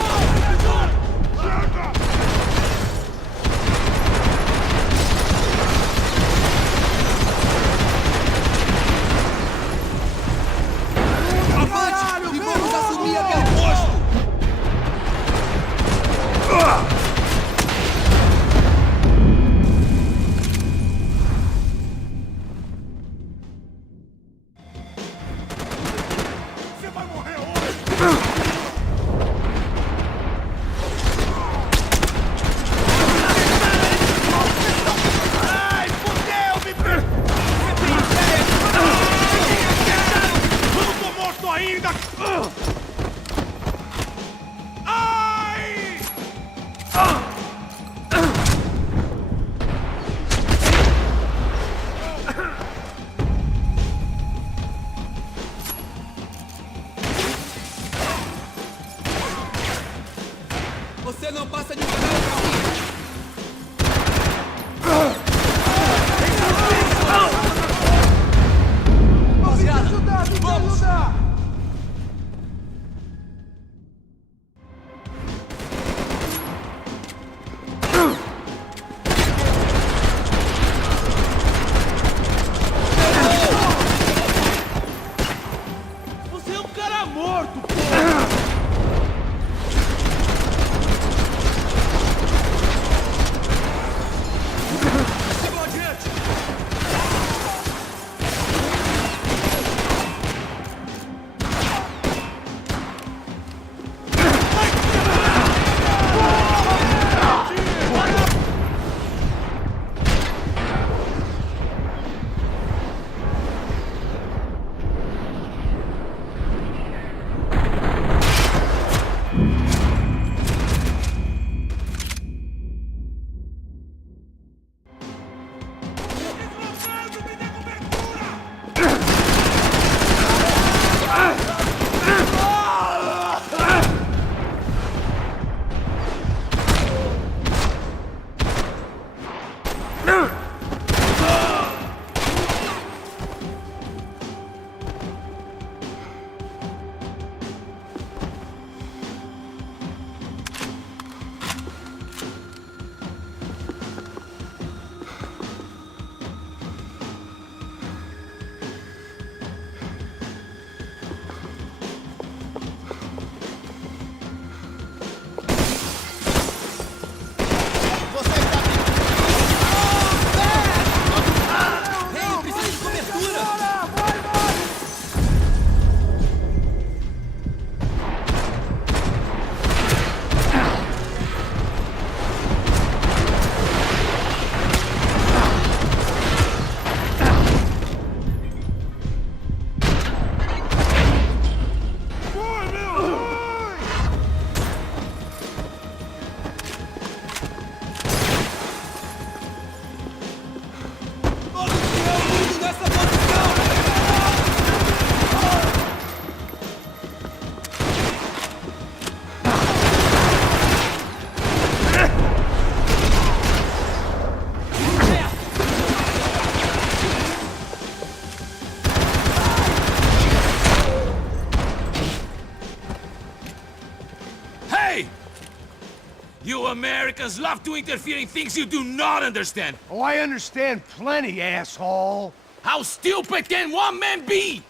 Americans love to interfere in things you do not understand. Oh, I understand plenty, asshole. How stupid can one man be?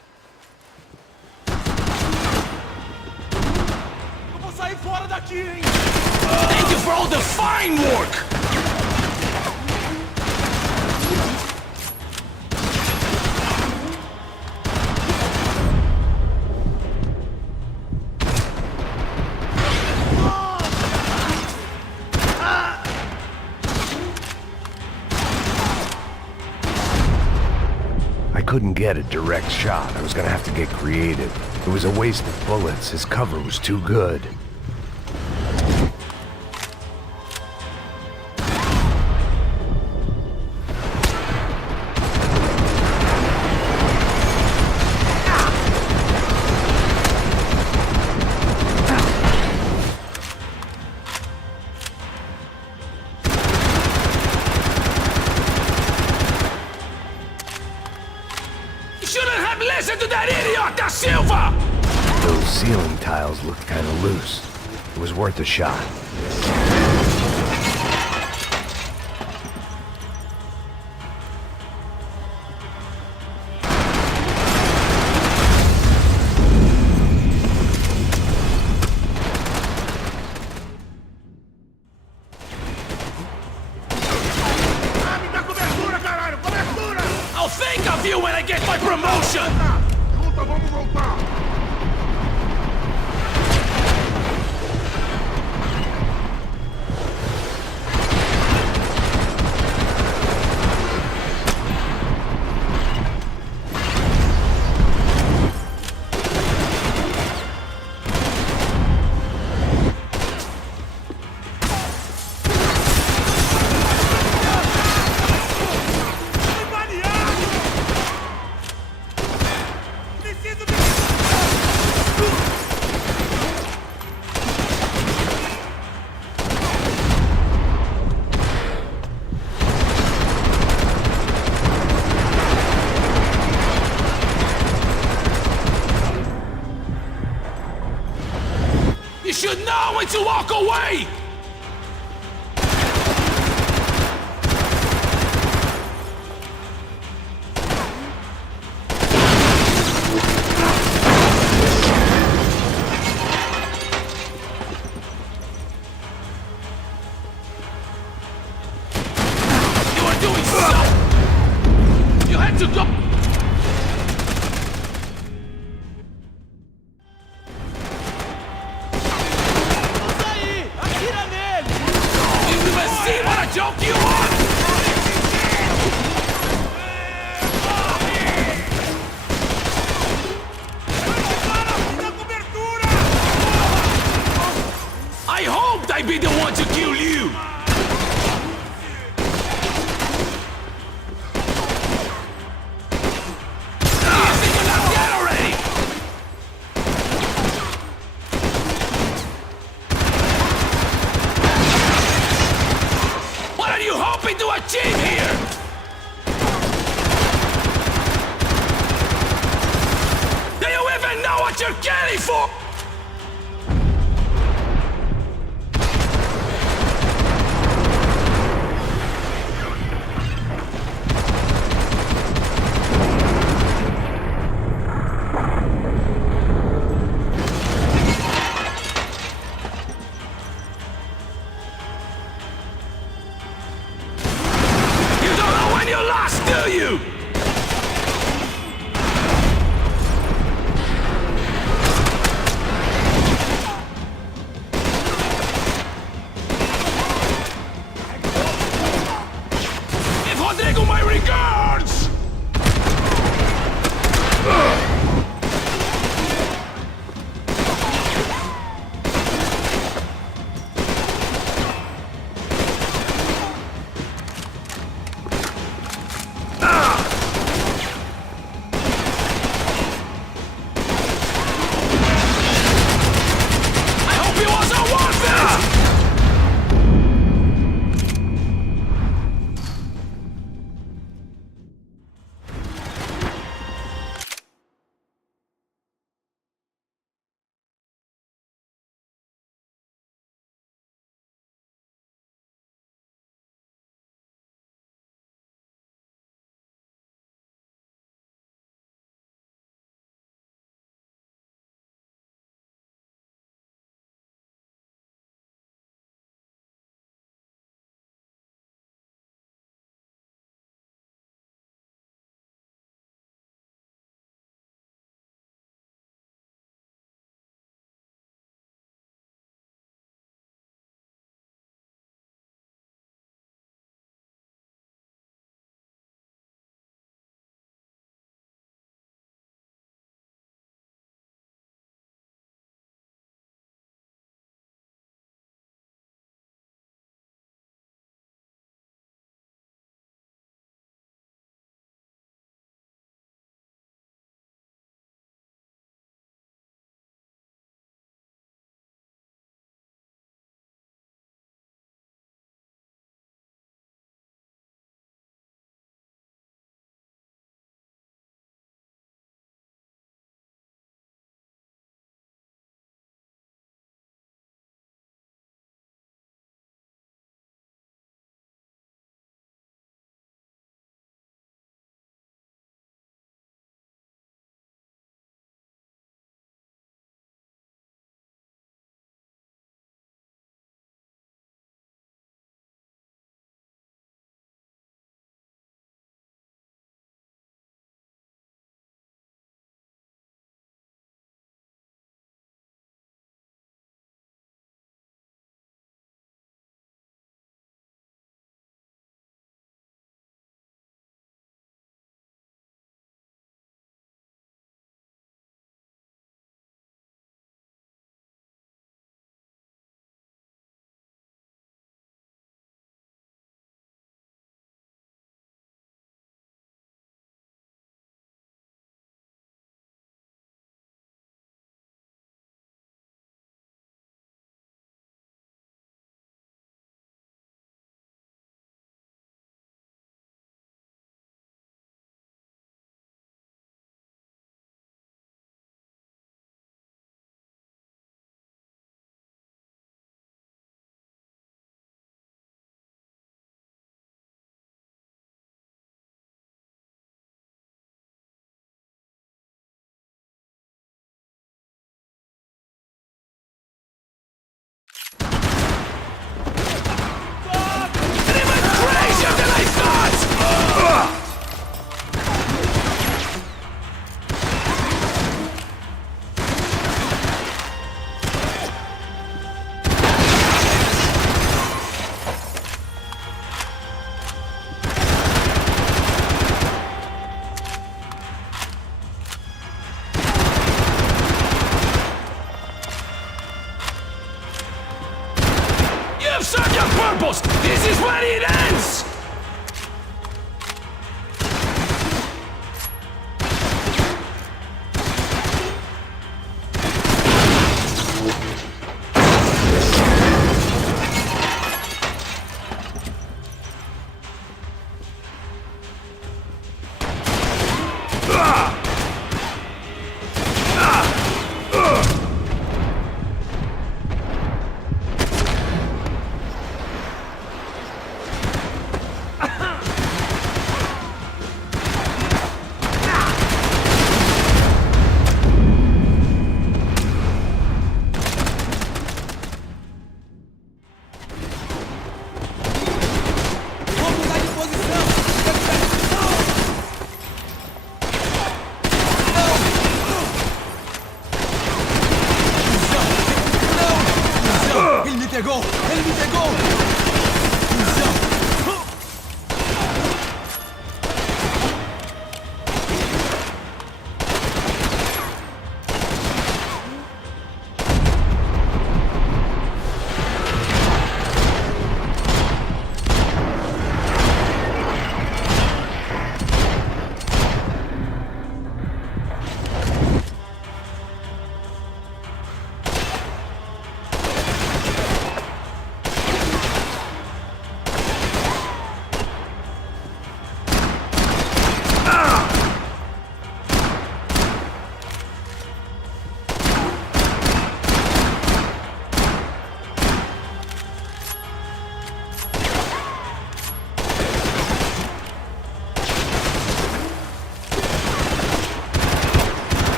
Eu vou sair fora daqui, hein? Thank you for all the fine work! I couldn't get a direct shot. I was gonna have to get creative. It was a waste of bullets. His cover was too good. Listen to that idiot, Da Silva! Those ceiling tiles looked kind of loose. It was worth a shot. I'll think of you when I get my promotion! Vamos voltar! You should know when to walk away! You are doing so! You had to go! See what a joke you are! I hoped I'd be the one to kill you! You think you're not dead already? What are you hoping to achieve here? Do you even know what you're getting for? You don't know when you're lost, do you?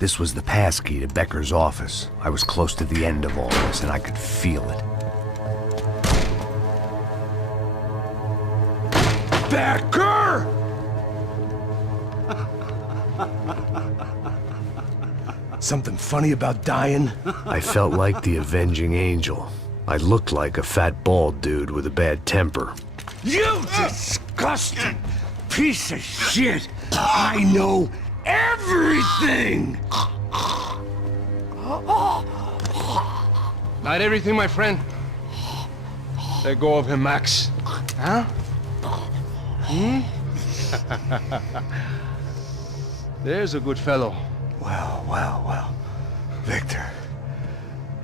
This was the passkey to Becker's office. I was close to the end of all this, and I could feel it. Becker! Something funny about dying? I felt like the avenging angel. I looked like a fat bald dude with a bad temper. You disgusting piece of shit! I know everything! Not everything, my friend. Let go of him, Max. Huh? There's a good fellow. Well, well, well. Victor,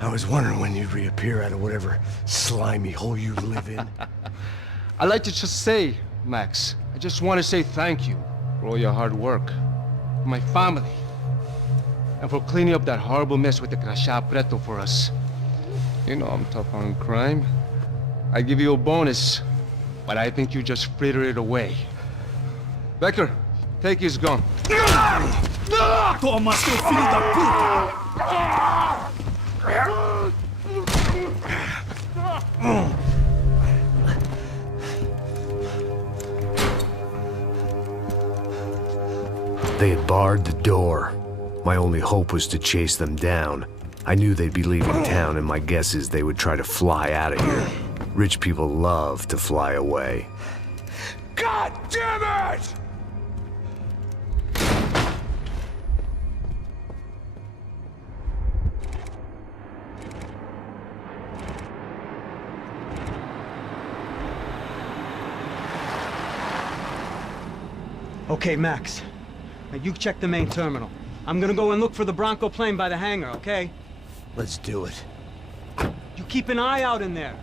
I was wondering when you'd reappear out of whatever slimy hole you live in. I'd like to just say, Max, I just want to say thank you for all your hard work, for my family, and for cleaning up that horrible mess with the Crachá Preto for us. You know I'm tough on crime. I give you a bonus, but I think you just frittered it away. Becker, take his gun. Toma, seu filho da puta! They had barred the door. My only hope was to chase them down. I knew they'd be leaving town, and my guess is they would try to fly out of here. Rich people love to fly away. God damn it! Okay, Max. Now you check the main terminal. I'm gonna go and look for the Bronco plane by the hangar, okay? Let's do it. You keep an eye out in there.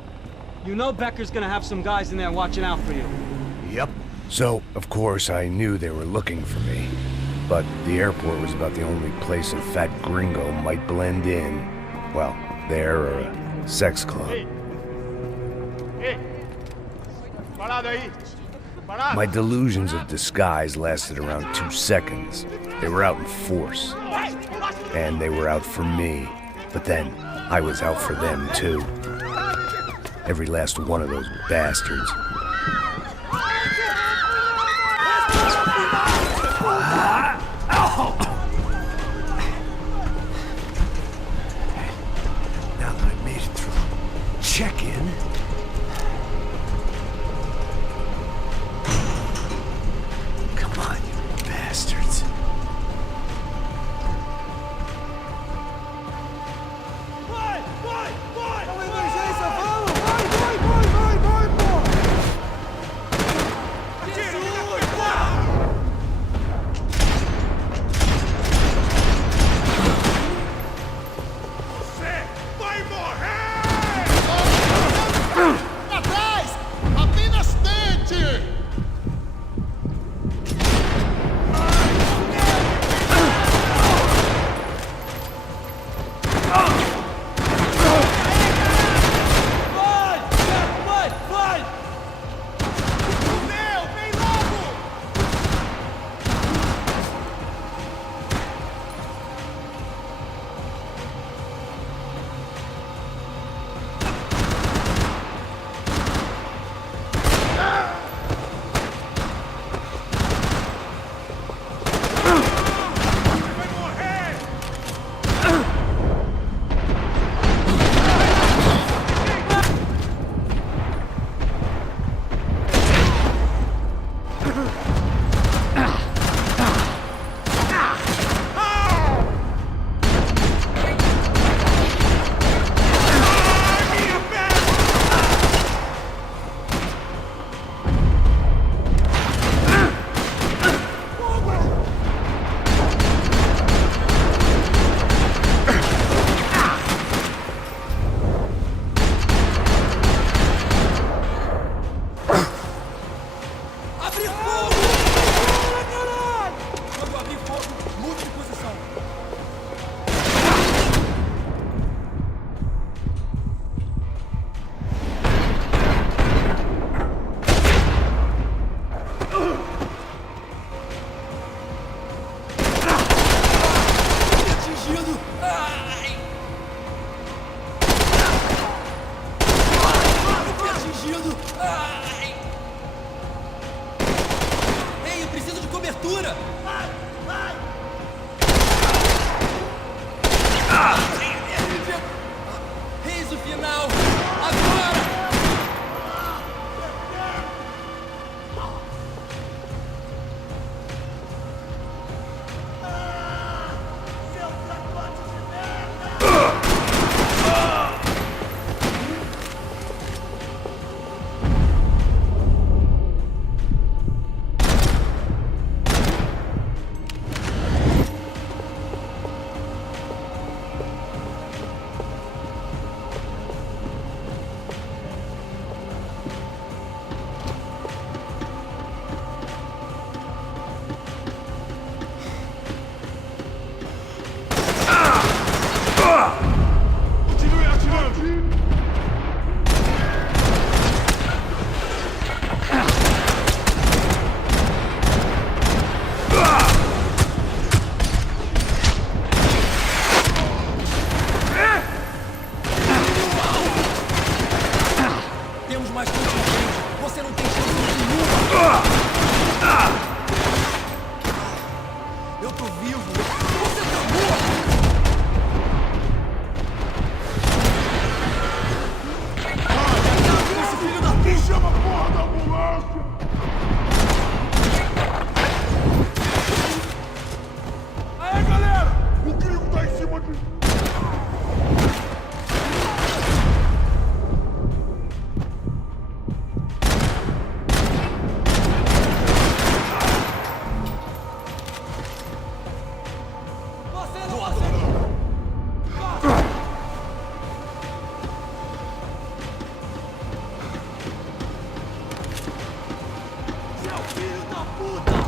You know Becker's gonna have some guys in there watching out for you. Yep. So, of course, I knew they were looking for me. But the airport was about the only place a fat gringo might blend in. Well, there or a sex club. Parado aí! My delusions of disguise lasted around 2 seconds. They were out in force. And they were out for me. But then, I was out for them, too. Every last one of those bastards. Now that I made it through check-in, come on, you bastards. segura! Vai! Vai! Riso final! Agora! Continue atirando! Temos mais contingente! Você não tem chance nenhuma! Eu tô vivo! Você tá morto! Esse filho da Quem chama a porra da ambulância? Aí, galera! O gringo tá em cima de... Você não consegue! Seu filho da puta!